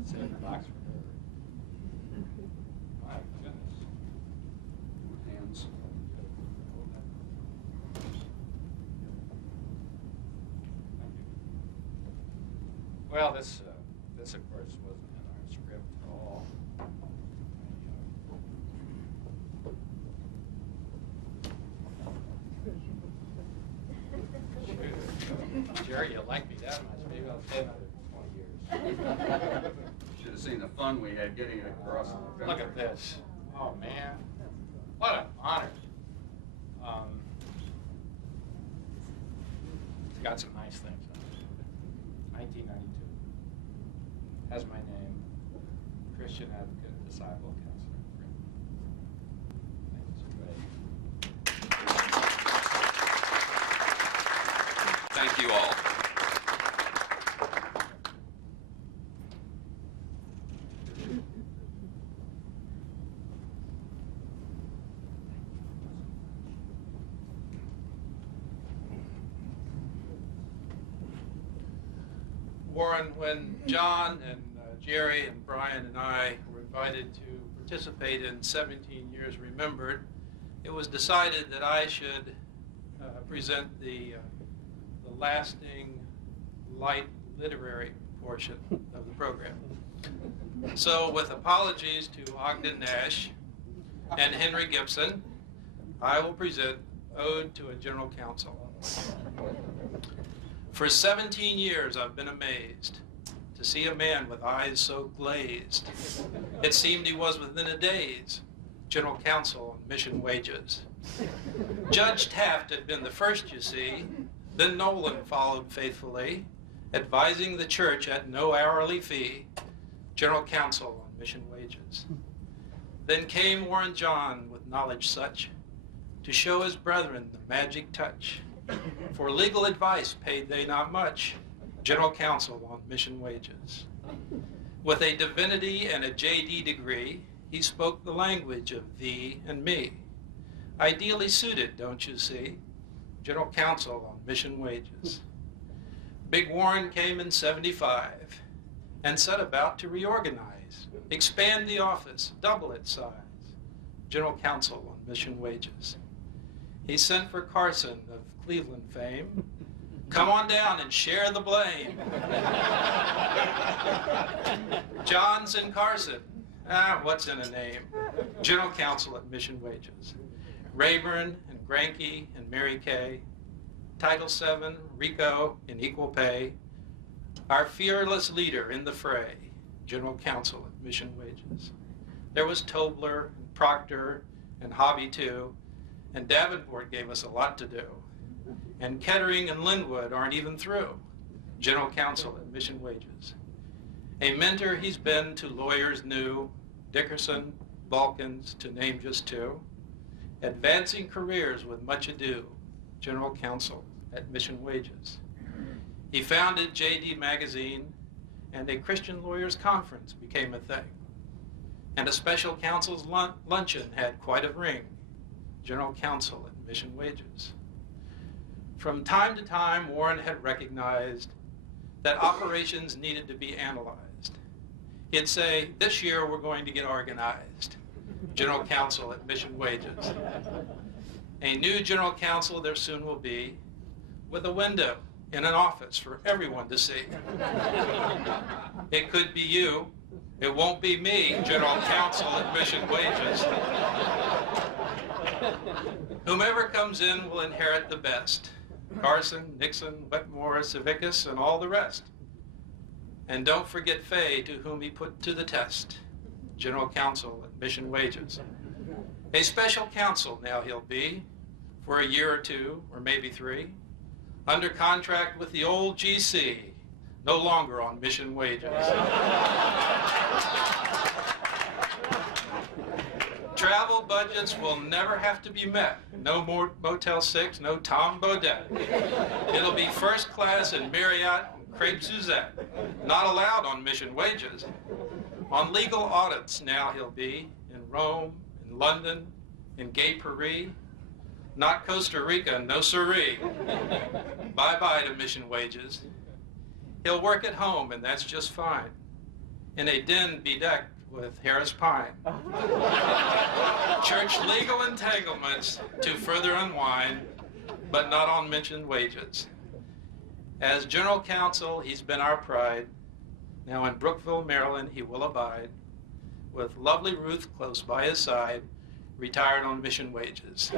It's in the box for her. My goodness. Hands. Well, this of course wasn't in our script at all. Shoot. Jerry, you like me that much. Maybe I'll stay another 20 years. Should have seen the fun we had getting it across the country. Look at this. Oh, man. What an honor. It's got some nice things on it. 1992. Has my name. Christian advocate, disciple, counselor, friend. Thank you all. Warren, when John and Jerry and Brian and I were invited to participate in 17 Years Remembered, it was decided that I should present the lasting, light literary portion of the program. So with apologies to Ogden Nash and Henry Gibson, I will present Ode to a General Counsel. For 17 years I've been amazed to see a man with eyes so glazed. It seemed he was within a daze, General Counsel on mission wages. Judge Taft had been the first, you see, then Nolan followed faithfully, advising the church at no hourly fee, General Counsel on mission wages. Then came Warren John with knowledge such to show his brethren the magic touch. For legal advice paid they not much, General Counsel on mission wages. With a divinity and a J.D. degree, he spoke the language of thee and me. Ideally suited, don't you see? General Counsel on mission wages. Big Warren came in '75 and set about to reorganize, expand the office, double its size. General Counsel on mission wages. He sent for Carson of Cleveland fame. Come on down and share the blame. Johns and Carson, what's in a name? General Counsel at mission wages. Rayburn and Granke and Mary Kay. Title VII, RICO in equal pay. Our fearless leader in the fray, General Counsel at mission wages. There was Tobler and Proctor and Hobby too, and Davenport gave us a lot to do. And Kettering and Linwood aren't even through, General Counsel at mission wages. A mentor he's been to lawyers new, Dickerson, Balkans, to name just two. Advancing careers with much ado, General Counsel at mission wages. He founded J.D. Magazine, and a Christian Lawyers Conference became a thing. And a special counsel's luncheon had quite a ring, General Counsel at mission wages. From time to time, Warren had recognized that operations needed to be analyzed. He'd say, this year we're going to get organized, General Counsel at mission wages. A new general counsel there soon will be, with a window in an office for everyone to see. It could be you. It won't be me, general counsel at Mission Wages. Whomever comes in will inherit the best. Carson, Nixon, Wetmore, Savickas, and all the rest. And don't forget Fay, to whom he put to the test, general counsel at Mission Wages. A special counsel now he'll be, for a year or two, or maybe 3, under contract with the old GC, no longer on Mission Wages. Travel budgets will never have to be met. No more Motel 6, no Tom Bodette. It'll be first class in Marriott and Crepe Suzette. Not allowed on Mission Wages. On legal audits now he'll be, in Rome, in London, in Gay Paris. Not Costa Rica, no siree. Bye-bye to Mission Wages. He'll work at home, and that's just fine, in a den bedecked with Harris pine. Church legal entanglements to further unwind, but not on Mission Wages. As general counsel, he's been our pride. Now in Brookville, Maryland, he will abide, with lovely Ruth close by his side, retired on Mission Wages.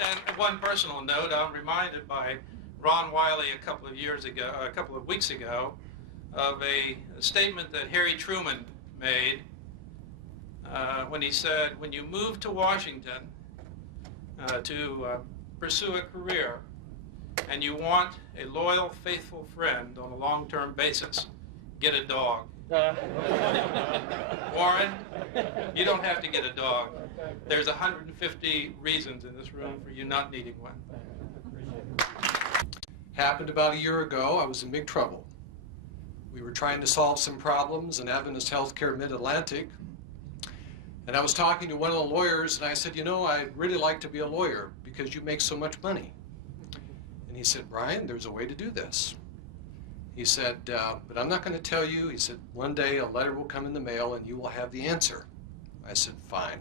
And one personal note, I'm reminded by Ron Wiley a couple of weeks ago, of a statement that Harry Truman made when he said, when you move to Washington to pursue a career, and you want a loyal, faithful friend on a long-term basis, get a dog. Warren, you don't have to get a dog. There's 150 reasons in this room for you not needing one. Happened about a year ago. I was in big trouble. We were trying to solve some problems in Adventist Healthcare Mid-Atlantic. And I was talking to one of the lawyers, and I said, you know, I'd really like to be a lawyer because you make so much money. And he said, Brian, there's a way to do this. He said, but I'm not going to tell you. He said, one day a letter will come in the mail and you will have the answer. I said, fine.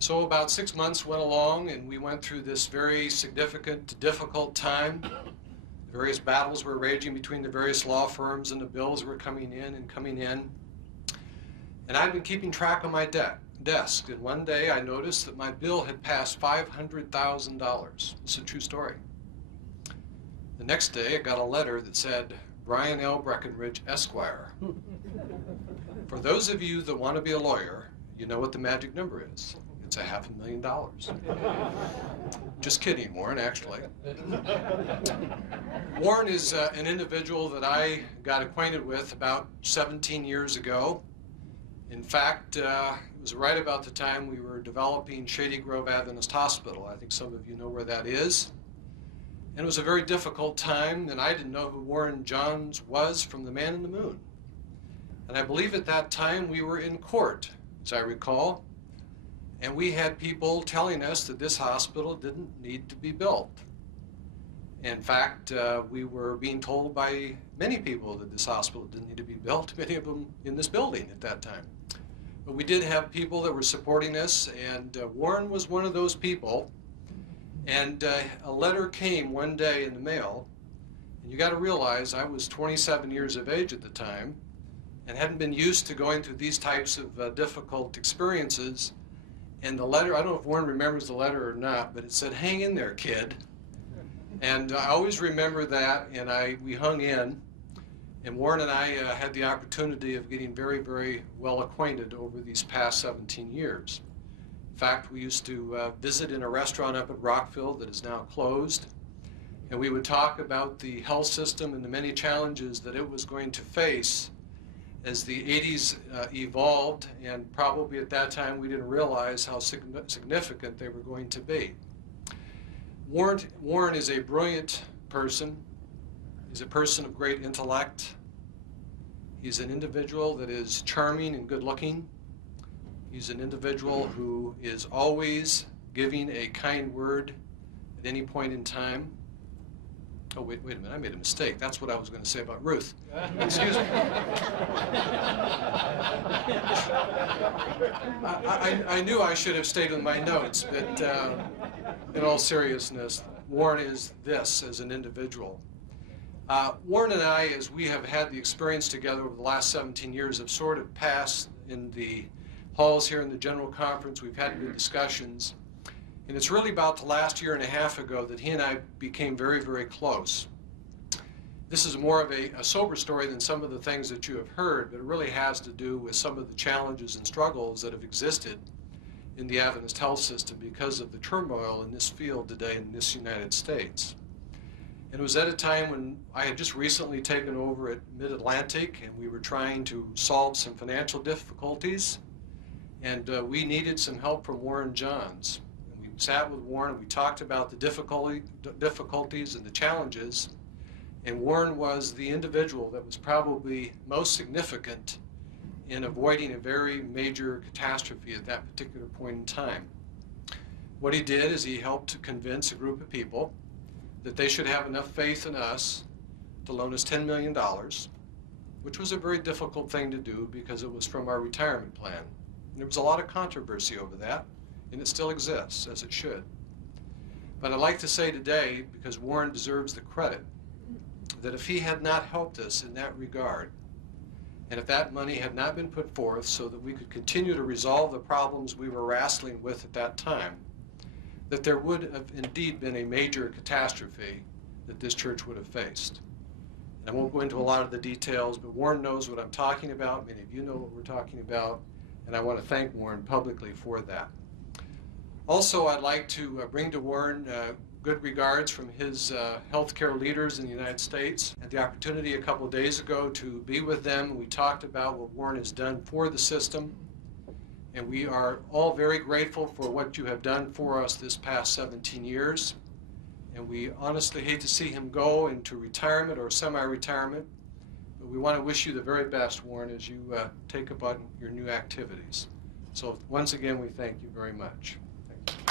So about 6 months went along, and we went through this very significant, difficult time. The various battles were raging between the various law firms, and the bills were coming in and coming in. And I'd been keeping track on my desk, and one day I noticed that my bill had passed $500,000. It's a true story. The next day I got a letter that said, Brian L. Breckenridge, Esquire. For those of you that want to be a lawyer, you know what the magic number is. It's $500,000. Just kidding, Warren, actually. Warren is an individual that I got acquainted with about 17 years ago. In fact, it was right about the time we were developing Shady Grove Adventist Hospital. I think some of you know where that is. And it was a very difficult time, and I didn't know who Warren Johns was from the Man in the Moon. And I believe at that time we were in court, as I recall, and we had people telling us that this hospital didn't need to be built. In fact, we were being told by many people that this hospital didn't need to be built, many of them in this building at that time. But we did have people that were supporting us, and Warren was one of those people. And a letter came one day in the mail, and you got to realize I was 27 years of age at the time and hadn't been used to going through these types of difficult experiences. And the letter, I don't know if Warren remembers the letter or not, but it said, hang in there, kid. And I always remember that, and we hung in. And Warren and I had the opportunity of getting very, very well acquainted over these past 17 years. In fact, we used to visit in a restaurant up at Rockville that is now closed, and we would talk about the health system and the many challenges that it was going to face as the 80s evolved, and probably at that time we didn't realize how significant they were going to be. Warren is a brilliant person. He's a person of great intellect. He's an individual that is charming and good-looking. He's an individual who is always giving a kind word at any point in time. Oh, wait a minute, I made a mistake. That's what I was going to say about Ruth. Excuse me. I knew I should have stayed with my notes, but in all seriousness, Warren is this as an individual. Warren and I, as we have had the experience together over the last 17 years, have sort of passed in the halls here in the General Conference. We've had good discussions. And it's really about the last year and a half ago that he and I became very, very close. This is more of a sober story than some of the things that you have heard, but it really has to do with some of the challenges and struggles that have existed in the Adventist health system because of the turmoil in this field today in this United States. And it was at a time when I had just recently taken over at Mid-Atlantic, and we were trying to solve some financial difficulties, and we needed some help from Warren Johns. And we sat with Warren and we talked about the difficulties and the challenges, and Warren was the individual that was probably most significant in avoiding a very major catastrophe at that particular point in time. What he did is he helped to convince a group of people that they should have enough faith in us to loan us $10 million, which was a very difficult thing to do because it was from our retirement plan. And there was a lot of controversy over that, and it still exists, as it should. But I'd like to say today, because Warren deserves the credit, that if he had not helped us in that regard, and if that money had not been put forth so that we could continue to resolve the problems we were wrestling with at that time, that there would have indeed been a major catastrophe that this church would have faced. And I won't go into a lot of the details, but Warren knows what I'm talking about. Many of you know what we're talking about, and I want to thank Warren publicly for that. Also, I'd like to bring to Warren good regards from his healthcare leaders in the United States. I had the opportunity a couple of days ago to be with them. We talked about what Warren has done for the system, and we are all very grateful for what you have done for us this past 17 years. And we honestly hate to see him go into retirement or semi-retirement, but we want to wish you the very best, Warren, as you take up on your new activities. So once again, we thank you very much. Thank you.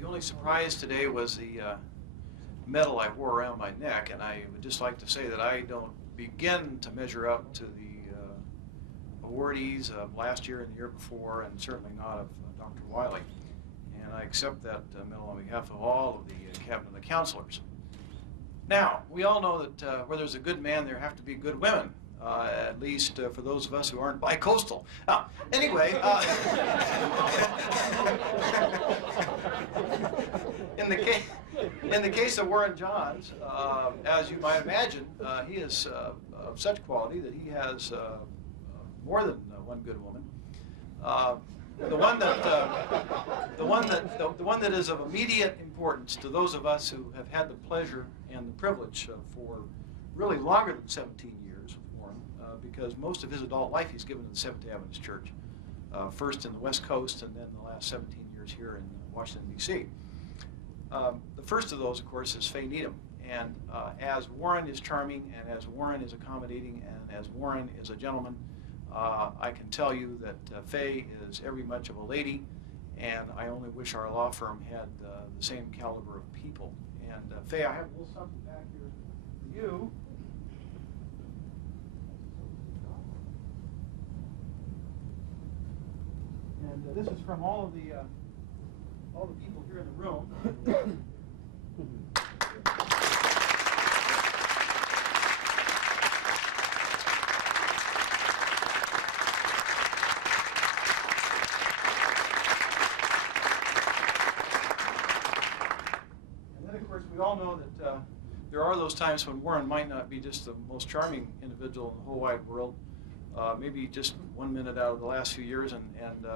The only surprise today was the medal I wore around my neck, and I would just like to say that I don't begin to measure up to the awardees of last year and the year before, and certainly not of Dr. Wiley. And I accept that medal on behalf of all of the cabinet of counselors. Now, we all know that where there's a good man, there have to be good women. At least for those of us who aren't bi-coastal. Anyway, in the case of Warren Johns, as you might imagine, he is of such quality that he has more than one good woman. The one that is of immediate importance to those of us who have had the pleasure and the privilege for really longer than 17 years, because most of his adult life he's given to the Seventh-day Adventist Church, first in the West Coast and then the last 17 years here in Washington, D.C. The first of those, of course, is Faye Needham. And as Warren is charming, and as Warren is accommodating, and as Warren is a gentleman, I can tell you that Faye is every much of a lady, and I only wish our law firm had the same caliber of people. And Faye, I have a little something back here for you. And this is from all the people here in the room. And then, of course, we all know that there are those times when Warren might not be just the most charming individual in the whole wide world. Maybe just 1 minute out of the last few years, and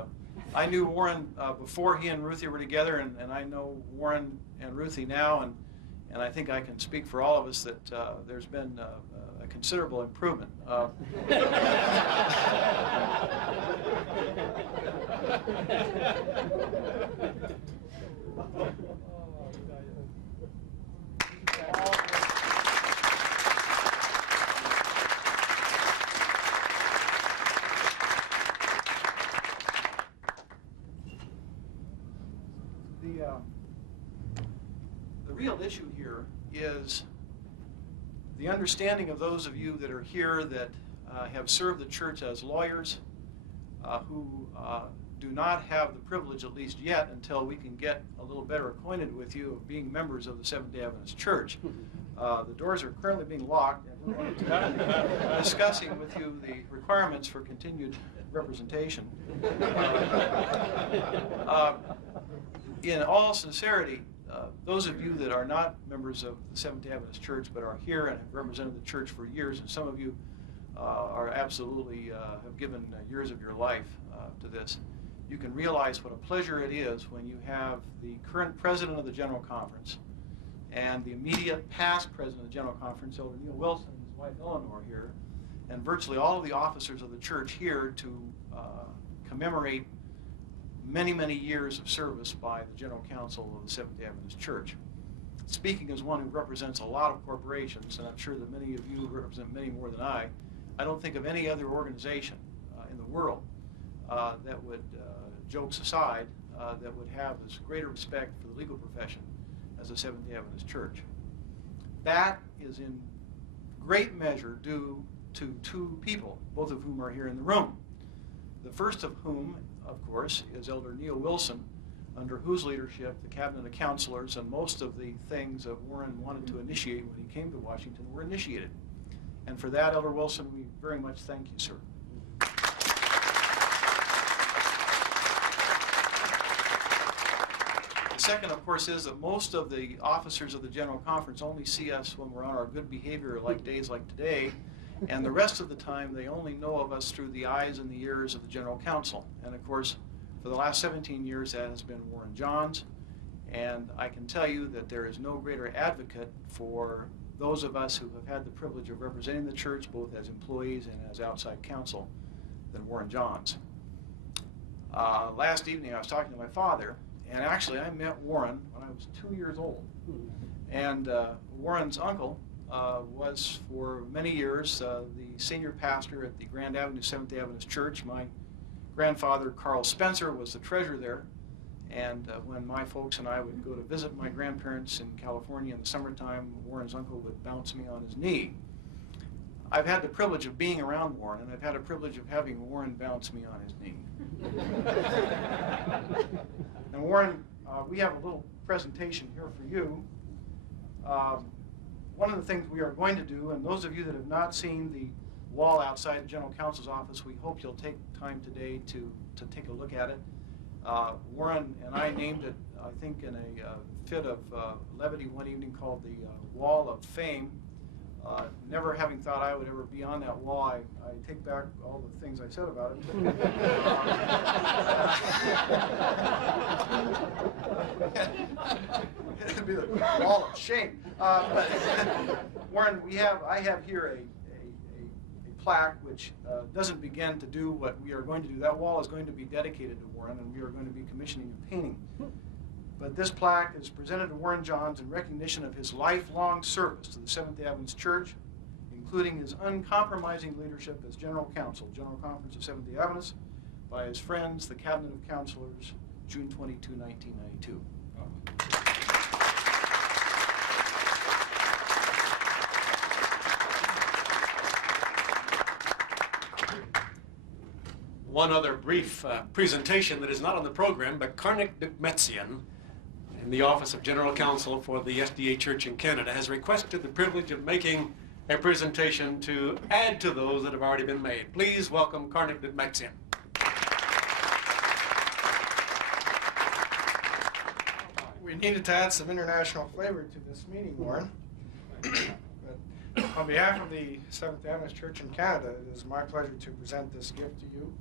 I knew Warren before he and Ruthie were together, and I know Warren and Ruthie now, and I think I can speak for all of us that there's been a considerable improvement. real issue here is the understanding of those of you that are here that have served the church as lawyers, who do not have the privilege, at least yet, until we can get a little better acquainted with you, of being members of the Seventh-day Adventist Church. The doors are currently being locked, and we're going to be discussing with you the requirements for continued representation. In all sincerity, those of you that are not members of the Seventh-day Adventist Church but are here and have represented the church for years, and some of you are absolutely have given years of your life to this, you can realize what a pleasure it is when you have the current president of the General Conference and the immediate past president of the General Conference, Elder Neil Wilson, and his wife Eleanor here, and virtually all of the officers of the church here to commemorate many, many years of service by the General Counsel of the Seventh-day Adventist Church. Speaking as one who represents a lot of corporations, and I'm sure that many of you represent many more than I don't think of any other organization in the world that would, jokes aside, that would have as greater respect for the legal profession as the Seventh-day Adventist Church. That is in great measure due to two people, both of whom are here in the room. The first of whom, of course, is Elder Neil Wilson, under whose leadership the Cabinet of Counselors and most of the things that Warren wanted to initiate when he came to Washington were initiated. And for that, Elder Wilson, we very much thank you, sir. The second, of course, is that most of the officers of the General Conference only see us when we're on our good behavior, like days like today, and the rest of the time they only know of us through the eyes and the ears of the General Counsel. And of course, for the last 17 years, that has been Warren Johns, and I can tell you that there is no greater advocate for those of us who have had the privilege of representing the church, both as employees and as outside counsel, than Warren Johns. Last evening I was talking to my father, and actually I met Warren when I was 2 years old. And Warren's uncle was for many years the senior pastor at the Grand Avenue Seventh-day Adventist Church. My grandfather, Carl Spencer, was the treasurer there. And when my folks and I would go to visit my grandparents in California in the summertime, Warren's uncle would bounce me on his knee. I've had the privilege of being around Warren, and I've had the privilege of having Warren bounce me on his knee. And Warren, we have a little presentation here for you. One of the things we are going to do, and those of you that have not seen the wall outside the General Counsel's office, we hope you'll take time today to take a look at it. Warren and I named it, I think, in a fit of levity one evening, called the Wall of Fame. Never having thought I would ever be on that wall, I take back all the things I said about it. It'd be the Wall of Shame. But Warren, I have here a plaque which doesn't begin to do what we are going to do. That wall is going to be dedicated to Warren, and we are going to be commissioning a painting. But this plaque is presented to Warren Johns in recognition of his lifelong service to the Seventh-day Adventist Church, including his uncompromising leadership as General Counsel, General Conference of Seventh-day Adventists, by his friends, the Cabinet of Counselors, June 22, 1992. One other brief presentation that is not on the program, but Karnik Dukmetsian, in the Office of General Counsel for the SDA Church in Canada, has requested the privilege of making a presentation to add to those that have already been made. Please welcome Karnik Dukmetsian. We needed to add some international flavor to this meeting, Warren. But on behalf of the Seventh-day Adventist Church in Canada, it is my pleasure to present this gift to you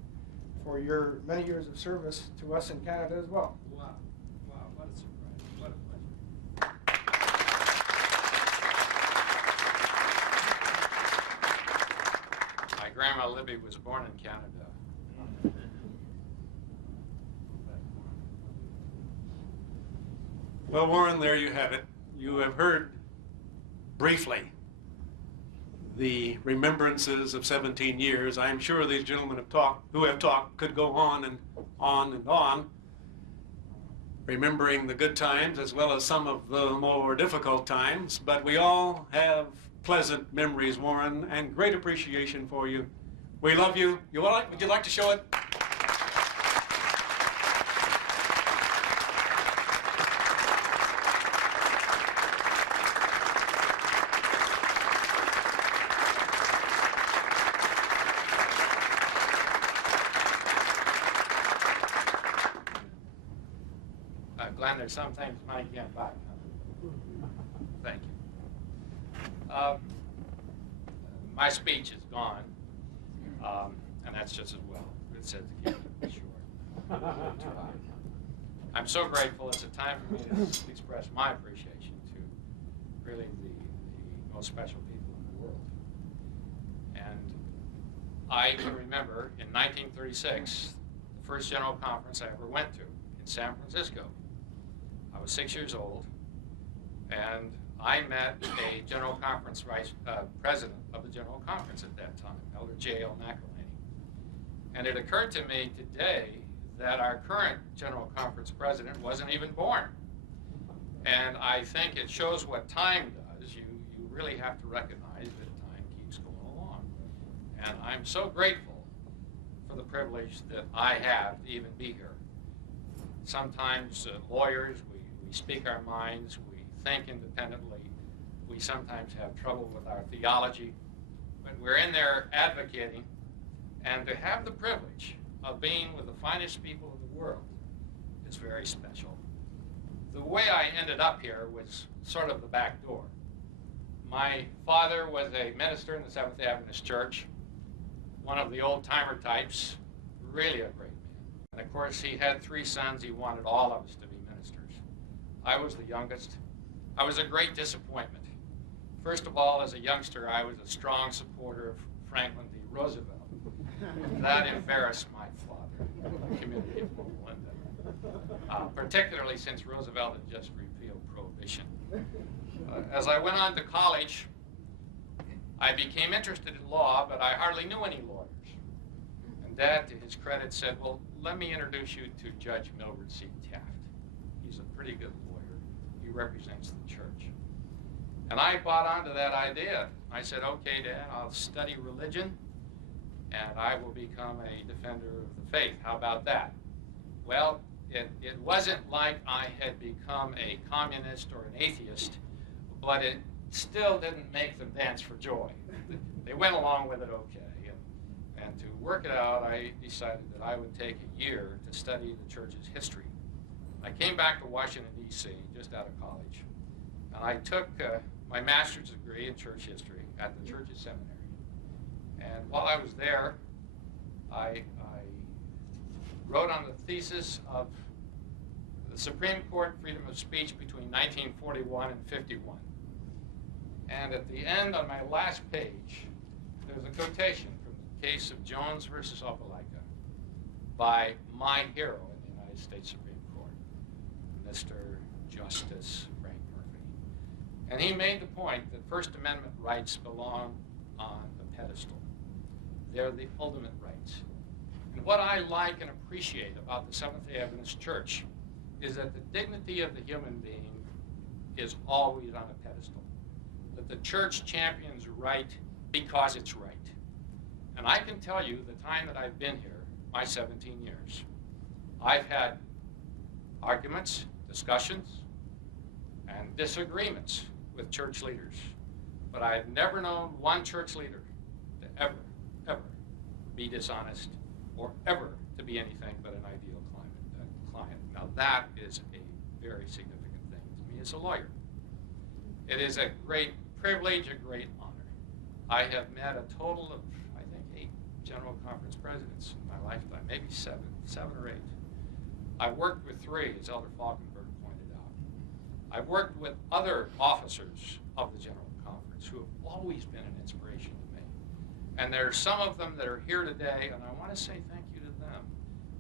for your many years of service to us in Canada as well. Wow. Wow, what a surprise. What a pleasure. My grandma Libby was born in Canada. Well, Warren, there you have it. You have heard briefly the remembrances of 17 years. I'm sure these gentlemen who have talked could go on and on and on. remembering the good times as well as some of the more difficult times, but we all have pleasant memories, Warren, and great appreciation for you. We love you. Would you like to show it? Glenn, there's some things money can't buy. Thank you. My speech is gone, and that's just as well. It said to keep it short. I'm so grateful. It's a time for me to express my appreciation to really the most special people in the world. And I can remember in 1936, the first General Conference I ever went to in San Francisco. I was 6 years old, and I met a General Conference president of the General Conference at that time, Elder J.L. McElhaney. And it occurred to me today that our current General Conference president wasn't even born. And I think it shows what time does. You really have to recognize that time keeps going along. And I'm so grateful for the privilege that I have to even be here. Sometimes lawyers, we speak our minds, we think independently, we sometimes have trouble with our theology, but we're in there advocating, and to have the privilege of being with the finest people in the world is very special. The way I ended up here was sort of the back door. My father was a minister in the Seventh-day Adventist Church, one of the old-timer types, really a great man. And of course, he had 3 sons. He wanted all of us to be ministers. I was the youngest. I was a great disappointment. First of all, as a youngster, I was a strong supporter of Franklin D. Roosevelt. That embarrassed my father, the community of Loma Linda, particularly since Roosevelt had just repealed Prohibition. As I went on to college, I became interested in law, but I hardly knew any lawyers. And Dad, to his credit, said, well, let me introduce you to Judge Milford C. Taft. He's a pretty good lawyer. He represents the church. And I bought onto that idea. I said, okay, Dad, I'll study religion, and I will become a defender of the faith. How about that? Well, it wasn't like I had become a communist or an atheist, but it still didn't make them dance for joy. They went along with it okay. And to work it out, I decided that I would take a year to study the church's history. I came back to Washington, D.C., just out of college, and I took my master's degree in church history at the church's seminary. And while I was there, I wrote on the thesis of the Supreme Court freedom of speech between 1941 and 51. And at the end, on my last page, there's a quotation from the case of Jones versus Opelika by my hero in the United States Supreme Court, Mr. Justice Frank Murphy. And he made the point that First Amendment rights belong on the pedestal. They're the ultimate rights. And what I like and appreciate about the Seventh-day Adventist Church is that the dignity of the human being is always on a pedestal. That the church champions right because it's right. And I can tell you the time that I've been here, my 17 years, I've had arguments, discussions, and disagreements with church leaders. But I've never known one church leader to ever be dishonest or ever to be anything but an ideal client. Now that is a very significant thing to me as a lawyer. It is a great privilege, a great honor. I have met a total of, I think, 8 General Conference presidents in my lifetime, maybe 7 or 8. I've worked with 3, as Elder Falkenberg pointed out. I've worked with other officers of the General Conference who have always been an inspiration to me. And there are some of them that are here today, and I want to say thank you to them.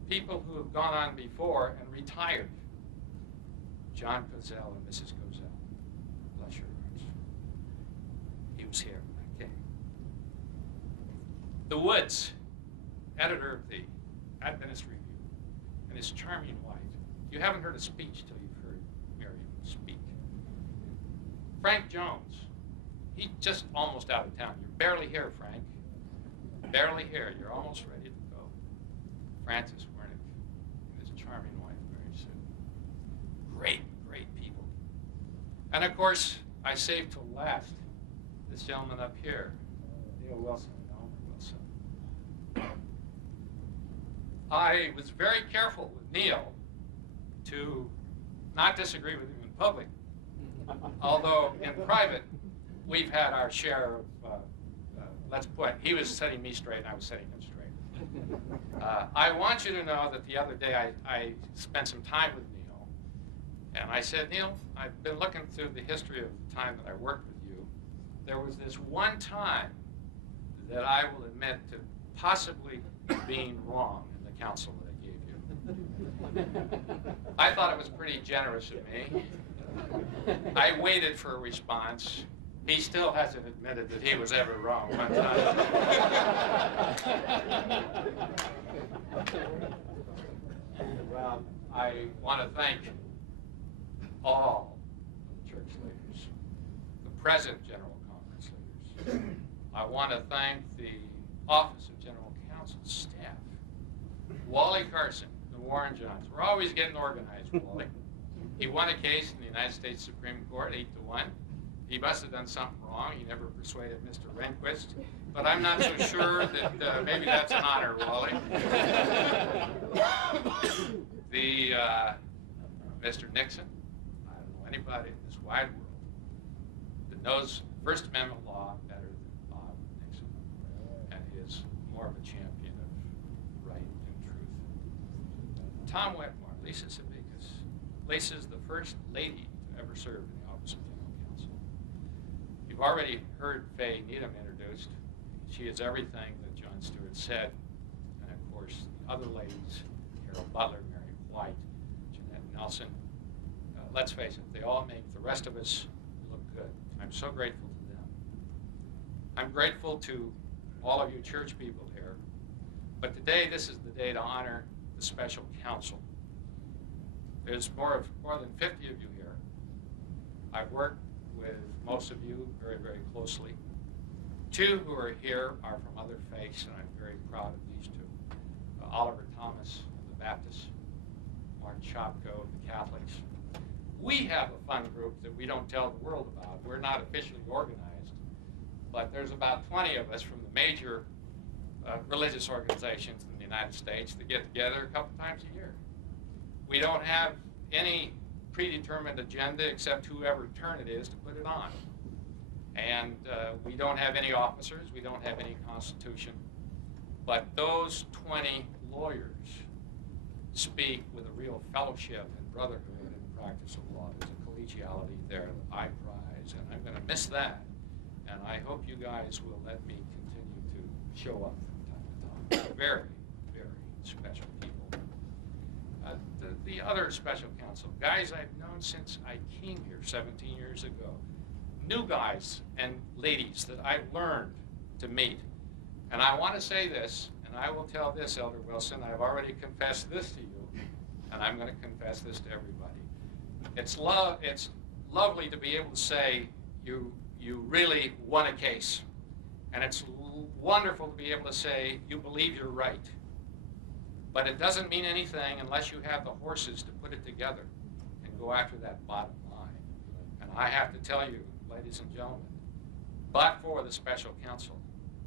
People who have gone on before and retired. John Cozell and Mrs. Cozell. Bless your hearts. He was here when I came. The Woods, editor of the Adventist Review, and his charming wife. You haven't heard a speech till you've heard Miriam speak. Frank Jones, he's just almost out of town. You're barely here, Frank. Barely here. You're almost ready to go. Francis Wernick and his charming wife, very soon. Great, great people. And of course, I saved till last this gentleman up here, Neil Wilson and Elmer Wilson. I was very careful with Neil to not disagree with him in public, although in private, we've had our share of, he was setting me straight and I was setting him straight. I want you to know that the other day I spent some time with Neil, and I said, Neil, I've been looking through the history of the time that I worked with you. There was this one time that I will admit to possibly being wrong in the counsel that I gave you. I thought it was pretty generous of me. I waited for a response. He still hasn't admitted that he was ever wrong one time. Well, I want to thank all of the church leaders, the present General Conference leaders. I want to thank the Office of General Counsel staff. Wally Carson, the Warren Johns. We're always getting organized, Wally. He won a case in the United States Supreme Court 8-1. He must have done something wrong. He never persuaded Mr. Rehnquist. But I'm not so sure that maybe that's an honor, Wally. Mr. Nixon, I don't know anybody in this wide world that knows First Amendment law better than Bob Nixon, and is more of a champion of right and truth. Tom Wetmore, Lisa Sabicus. Lisa's the first lady to ever serve in the Office of General Counsel. You've already heard Faye Needham introduced. She is everything that John Stewart said. And of course, the other ladies, Carol Butler, Mary White, Jeanette Nelson. Let's face it, they all make the rest of us look good. I'm so grateful to them. I'm grateful to all of you church people here. But today, this is the day to honor the special counsel. There's more than 50 of you here. I've worked with most of you very, very closely. Two who are here are from other faiths, and I'm very proud of these two. Oliver Thomas of the Baptists, Mark Chopko of the Catholics. We have a fun group that we don't tell the world about. We're not officially organized, but there's about 20 of us from the major religious organizations in the United States that get together a couple times a year. We don't have any predetermined agenda except whoever turn it is to put it on. And we don't have any officers, we don't have any constitution. But those 20 lawyers speak with a real fellowship and brotherhood in the practice of law. There's a collegiality there that I prize, and I'm going to miss that. And I hope you guys will let me continue to show up from time to time. Very, very special people. The other special counsel, guys I've known since I came here 17 years ago. New guys and ladies that I've learned to meet. And I want to say this, and I will tell this, Elder Wilson, I've already confessed this to you, and I'm going to confess this to everybody. It's lovely to be able to say you really won a case. And it's wonderful to be able to say you believe you're right. But it doesn't mean anything unless you have the horses to put it together and go after that bottom line. And I have to tell you, ladies and gentlemen, but for the special counsel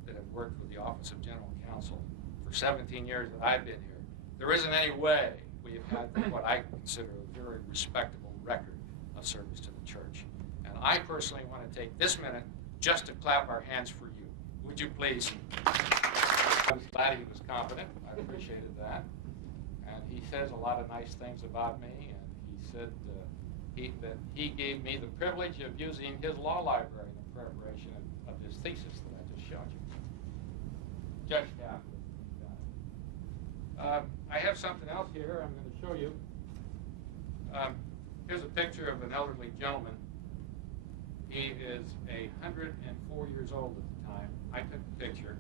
that have worked with the Office of General Counsel for 17 years that I've been here, there isn't any way we have had what I consider a very respectable record of service to the church. And I personally want to take this minute just to clap our hands for you. Would you please? I was glad he was confident. I appreciated that. And he says a lot of nice things about me, and he said that he gave me the privilege of using his law library in the preparation of his thesis that I just showed you. Judge Kaplan. I have something else here I'm going to show you. Here's a picture of an elderly gentleman. He is 104 years old at the time. I took the picture.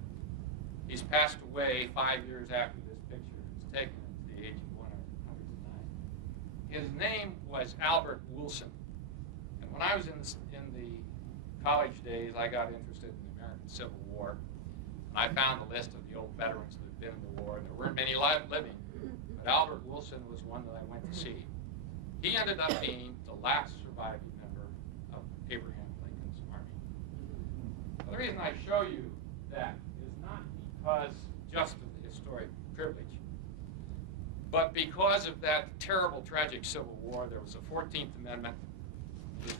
He's passed away 5 years after this picture was taken at the age of 109. His name was Albert Wilson. And when I was in the college days, I got interested in the American Civil War. And I found a list of the old veterans that had been in the war, and there weren't many living. But Albert Wilson was one that I went to see. He ended up being the last surviving member of Abraham Lincoln's army. Well, the reason I show you that is not because just of the historic privilege, but because of that terrible, tragic Civil War. There was a 14th Amendment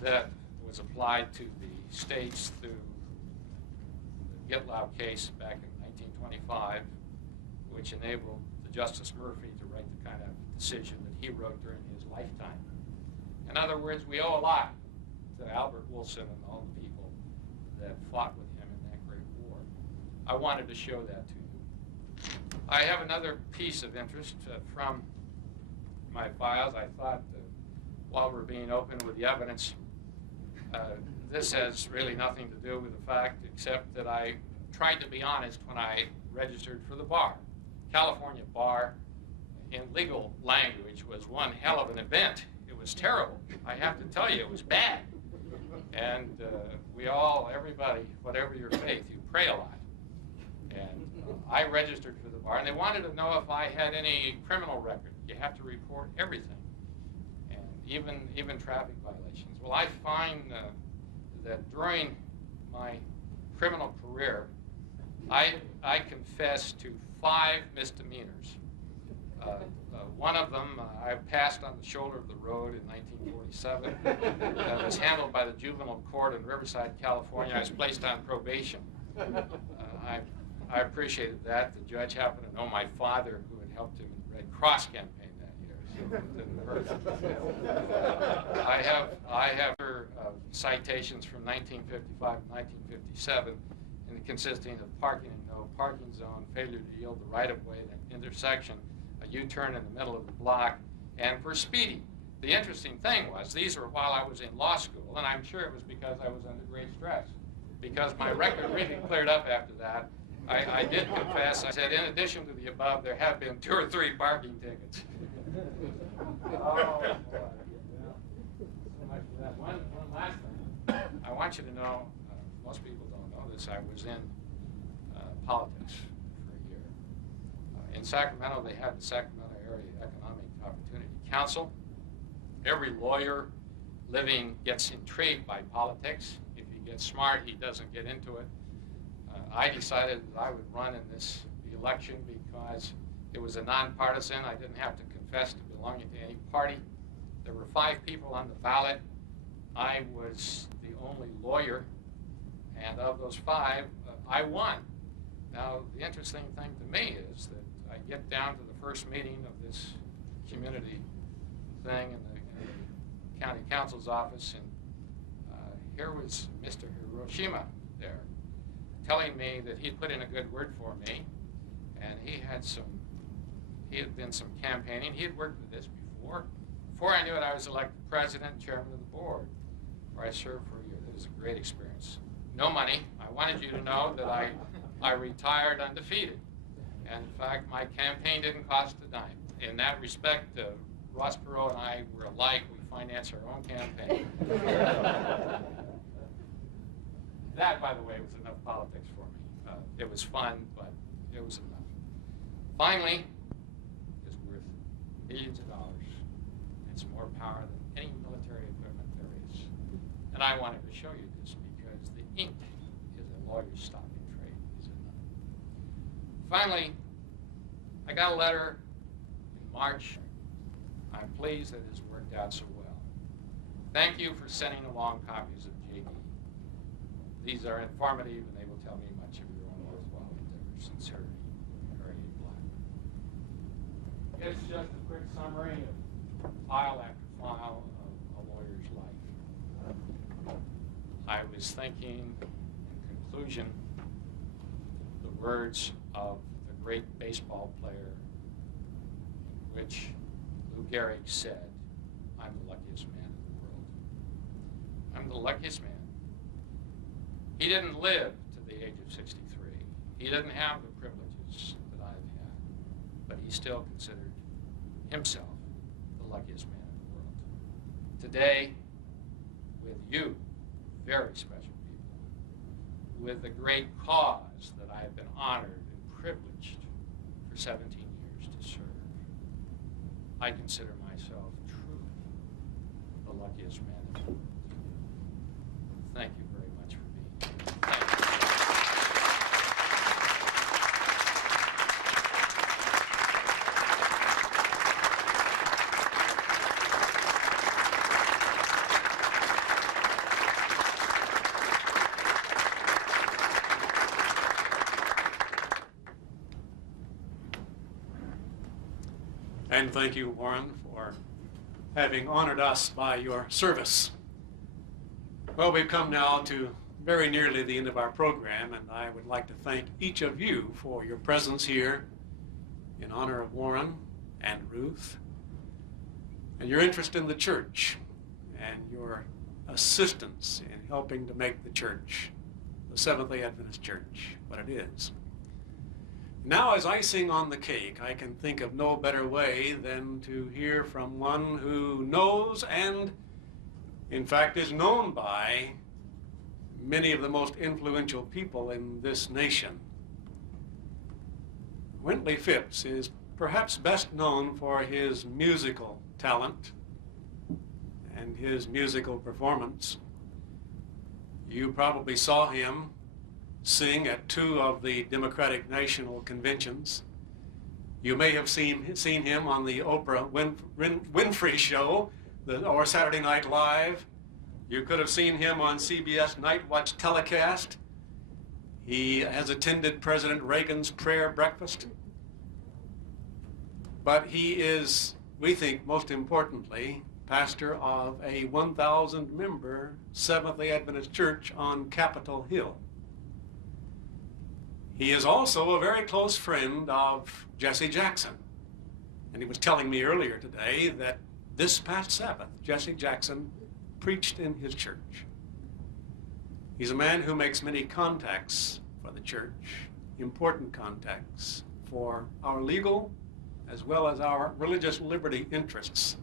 that was applied to the states through the Gitlau case back in 1925, which enabled the Justice Murphy to write the kind of decision that he wrote during his lifetime. In other words, we owe a lot to Albert Wilson and all the people that fought with him in that great war. I wanted to show that to you. I have another piece of interest from my files. I thought while we're being open with the evidence, this has really nothing to do with the fact except that I tried to be honest when I registered for the bar. California bar in legal language was one hell of an event. It was terrible. I have to tell you, it was bad. And we all, everybody, whatever your faith, you pray a lot. And I registered for the bar, and they wanted to know if I had any criminal record. You have to report everything, and even traffic violations. Well, I find that during my criminal career, I confessed to 5 misdemeanors. One of them, I passed on the shoulder of the road in 1947. It was handled by the juvenile court in Riverside, California. I was placed on probation. I appreciated that. The judge happened to know my father, who had helped him in the Red Cross campaign that year, so it didn't hurt. I have citations from 1955 and 1957, and consisting of parking in no parking zone, failure to yield the right-of-way at an intersection, a U-turn in the middle of the block, and for speeding. The interesting thing was, these were while I was in law school, and I'm sure it was because I was under great stress, because my record really cleared up after that. I did confess. I said, in addition to the above, there have been 2 or 3 parking tickets. Oh, boy. So much for that. One last thing. I want you to know, most people don't know this, I was in politics for a year. In Sacramento, they had the Sacramento Area Economic Opportunity Council. Every lawyer living gets intrigued by politics. If he gets smart, he doesn't get into it. I decided that I would run in this election because it was a nonpartisan. I didn't have to confess to belonging to any party. There were 5 people on the ballot. I was the only lawyer, and of those 5, I won. Now, the interesting thing to me is that I get down to the first meeting of this community thing in the county counsel's office, and here was Mr. Hiroshima there, telling me that he'd put in a good word for me, and he had been some campaigning. He had worked with this before. Before I knew it, I was elected president and chairman of the board, where I served for a year. It was a great experience. No money. I wanted you to know that I retired undefeated. And in fact, my campaign didn't cost a dime. In that respect, Ross Perot and I were alike. We financed our own campaign. That, by the way, was enough politics for me. It was fun, but it was enough. Finally, it's worth millions of dollars. It's more power than any military equipment there is. And I wanted to show you this because the ink is a lawyer's stock in trade, is it not? Finally, I got a letter in March. I'm pleased that it's worked out so well. Thank you for sending along copies of JD. These are informative, and they will tell me much of your own worthwhile endeavors. Sincerely, Harry Black. It's just a quick summary of file after file of a lawyer's life. I was thinking, in conclusion, the words of the great baseball player, in which Lou Gehrig said, "I'm the luckiest man in the world." I'm the luckiest man. He didn't live to the age of 63. He didn't have the privileges that I've had, but he still considered himself the luckiest man in the world. Today, with you, very special people, with the great cause that I have been honored and privileged for 17 years to serve, I consider myself truly the luckiest man in the world. Thank you very much for being here. Thank you. And thank you, Warren, for having honored us by your service. Well, we've come now to very nearly the end of our program, and I would like to thank each of you for your presence here in honor of Warren and Ruth, and your interest in the church, and your assistance in helping to make the church, the Seventh-day Adventist Church, what it is. Now, as icing on the cake, I can think of no better way than to hear from one who knows and, in fact, is known by many of the most influential people in this nation. Wintley Phipps is perhaps best known for his musical talent and his musical performance. You probably saw him sing at 2 of the Democratic National Conventions. You may have seen him on the Oprah Winfrey Show or Saturday Night Live. You could have seen him on CBS Night Watch telecast. He has attended President Reagan's prayer breakfast. But he is, we think most importantly, pastor of a 1,000-member Seventh-day Adventist church on Capitol Hill. He is also a very close friend of Jesse Jackson. And he was telling me earlier today that this past Sabbath, Jesse Jackson preached in his church. He's a man who makes many contacts for the church, important contacts for our legal as well as our religious liberty interests.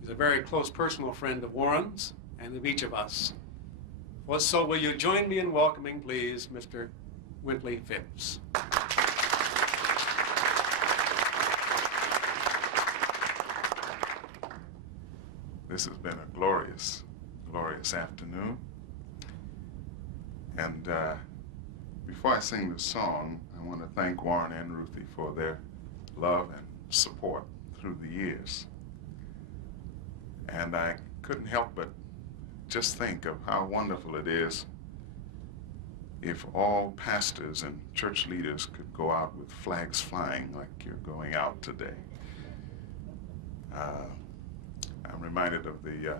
He's a very close personal friend of Warren's and of each of us. Well, so will you join me in welcoming, please, Mr. Wintley Phipps. This has been a glorious, glorious afternoon. And before I sing the song, I want to thank Warren and Ruthie for their love and support through the years. And I couldn't help but just think of how wonderful it is if all pastors and church leaders could go out with flags flying like you're going out today. I'm reminded of the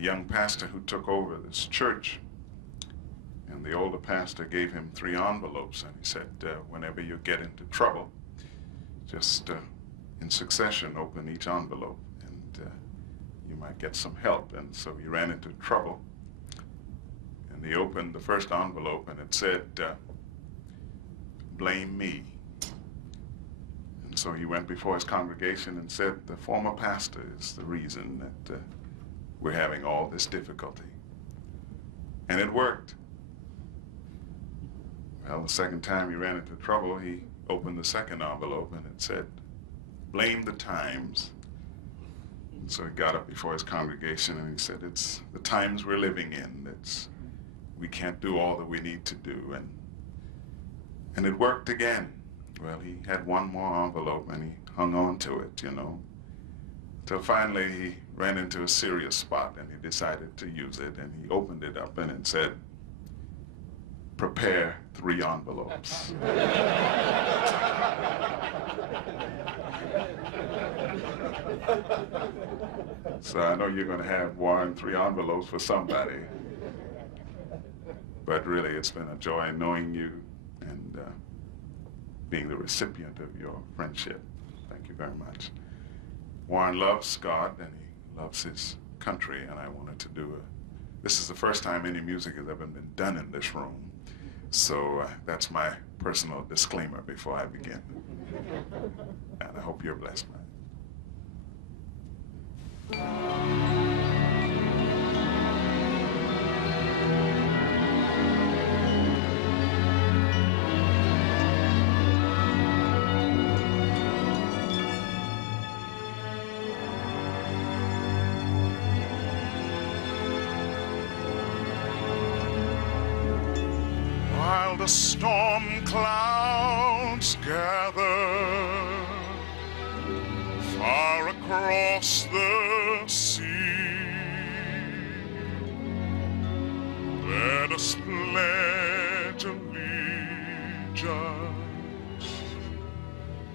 young pastor who took over this church, and the older pastor gave him 3 envelopes, and he said, whenever you get into trouble, just in succession open each envelope, and you might get some help. And so he ran into trouble, and he opened the first envelope, and it said, blame me. And so he went before his congregation and said, the former pastor is the reason that we're having all this difficulty. And it worked. Well, the second time he ran into trouble, he opened the second envelope, and it said, blame the times. And so he got up before his congregation, and he said, it's the times we're living in. We can't do all that we need to do. And it worked again. Well, he had one more envelope, and he hung on to it, you know, till finally he ran into a serious spot, and he decided to use it, and he opened it up, and it said, prepare 3 envelopes. So I know you're going to have Warren 3 envelopes for somebody. But really, it's been a joy knowing you and being the recipient of your friendship. Thank you very much. Warren loves God, and he loves his country, and I wanted to do this is the first time any music has ever been done in this room. So that's my personal disclaimer before I begin. And I hope you're blessed by it. While the storm clouds gather far across the sea, let us pledge allegiance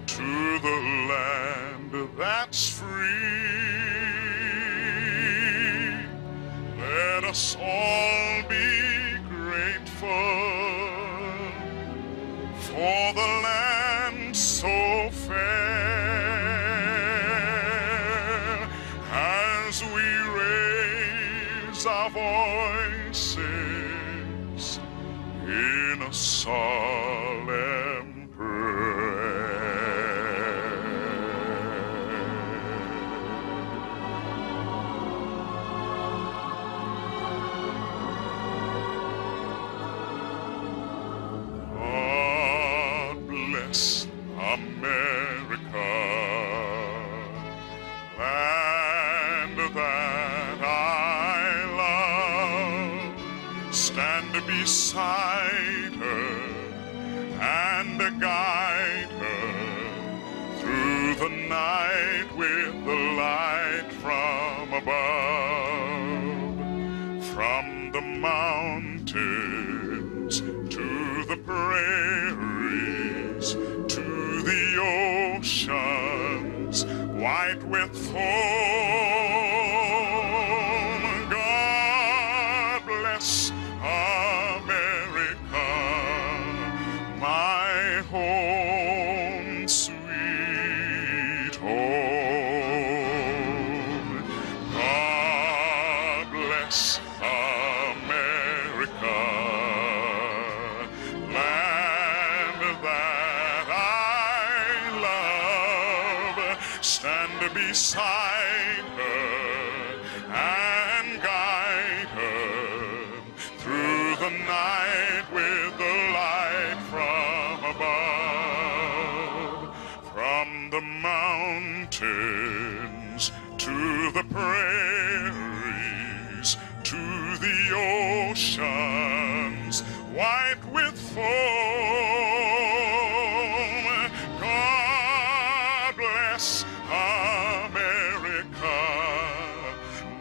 to the land that's free. Let us all be grateful for the land so fair, as we raise our voices in a solemn prayer. America, land that I love. Stand beside her and guide her through the night with the light from above. From the mountains to the prairies, to the oceans white with foam. God bless America, my home, sweet home. God bless America, land that stand beside her and guide her through the night with the light from above. From the mountains to the prairies, to the oceans white with foam. God bless America,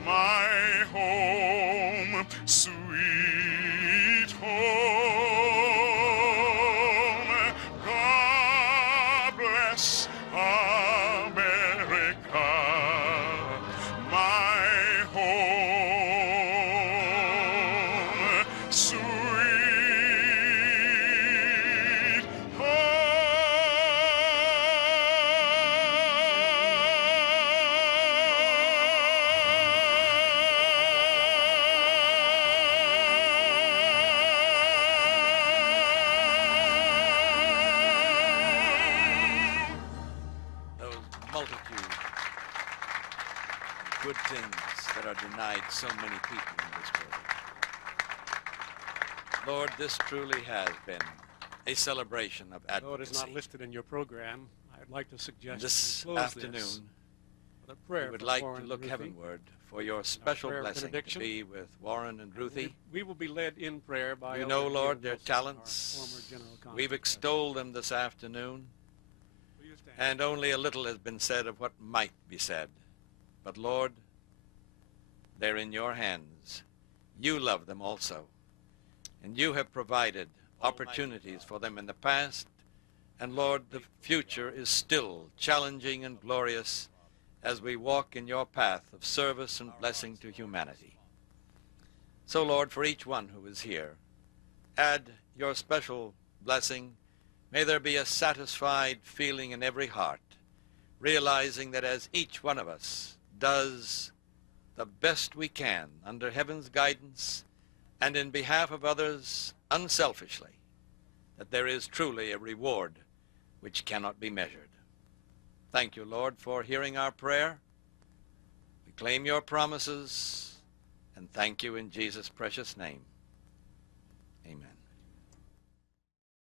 my home, sweet home. God bless America, my home, sweet good things that are denied so many people in this world. Lord, this truly has been a celebration of advocacy. Though it is not listed in your program, I'd like to suggest this we close afternoon, this with a prayer we would for like Warren to and look Ruthie. heavenward for your special prayer of blessing to benediction. be with Warren and Ruthie. We will be led in prayer by You Elder know, Neil Lord, their Wilson, our talents. former general counsel. We've extolled them this afternoon, Will you stand? and only a little has been said of what might be said. But Lord, they're in your hands. You love them also, and you have provided opportunities for them in the past, and Lord, the future is still challenging and glorious as we walk in your path of service and blessing to humanity. So, Lord, for each one who is here, add your special blessing. May there be a satisfied feeling in every heart, realizing that as each one of us does the best we can under heaven's guidance and in behalf of others unselfishly, that there is truly a reward which cannot be measured. Thank you, Lord, for hearing our prayer. We claim your promises, and thank you in Jesus' precious name.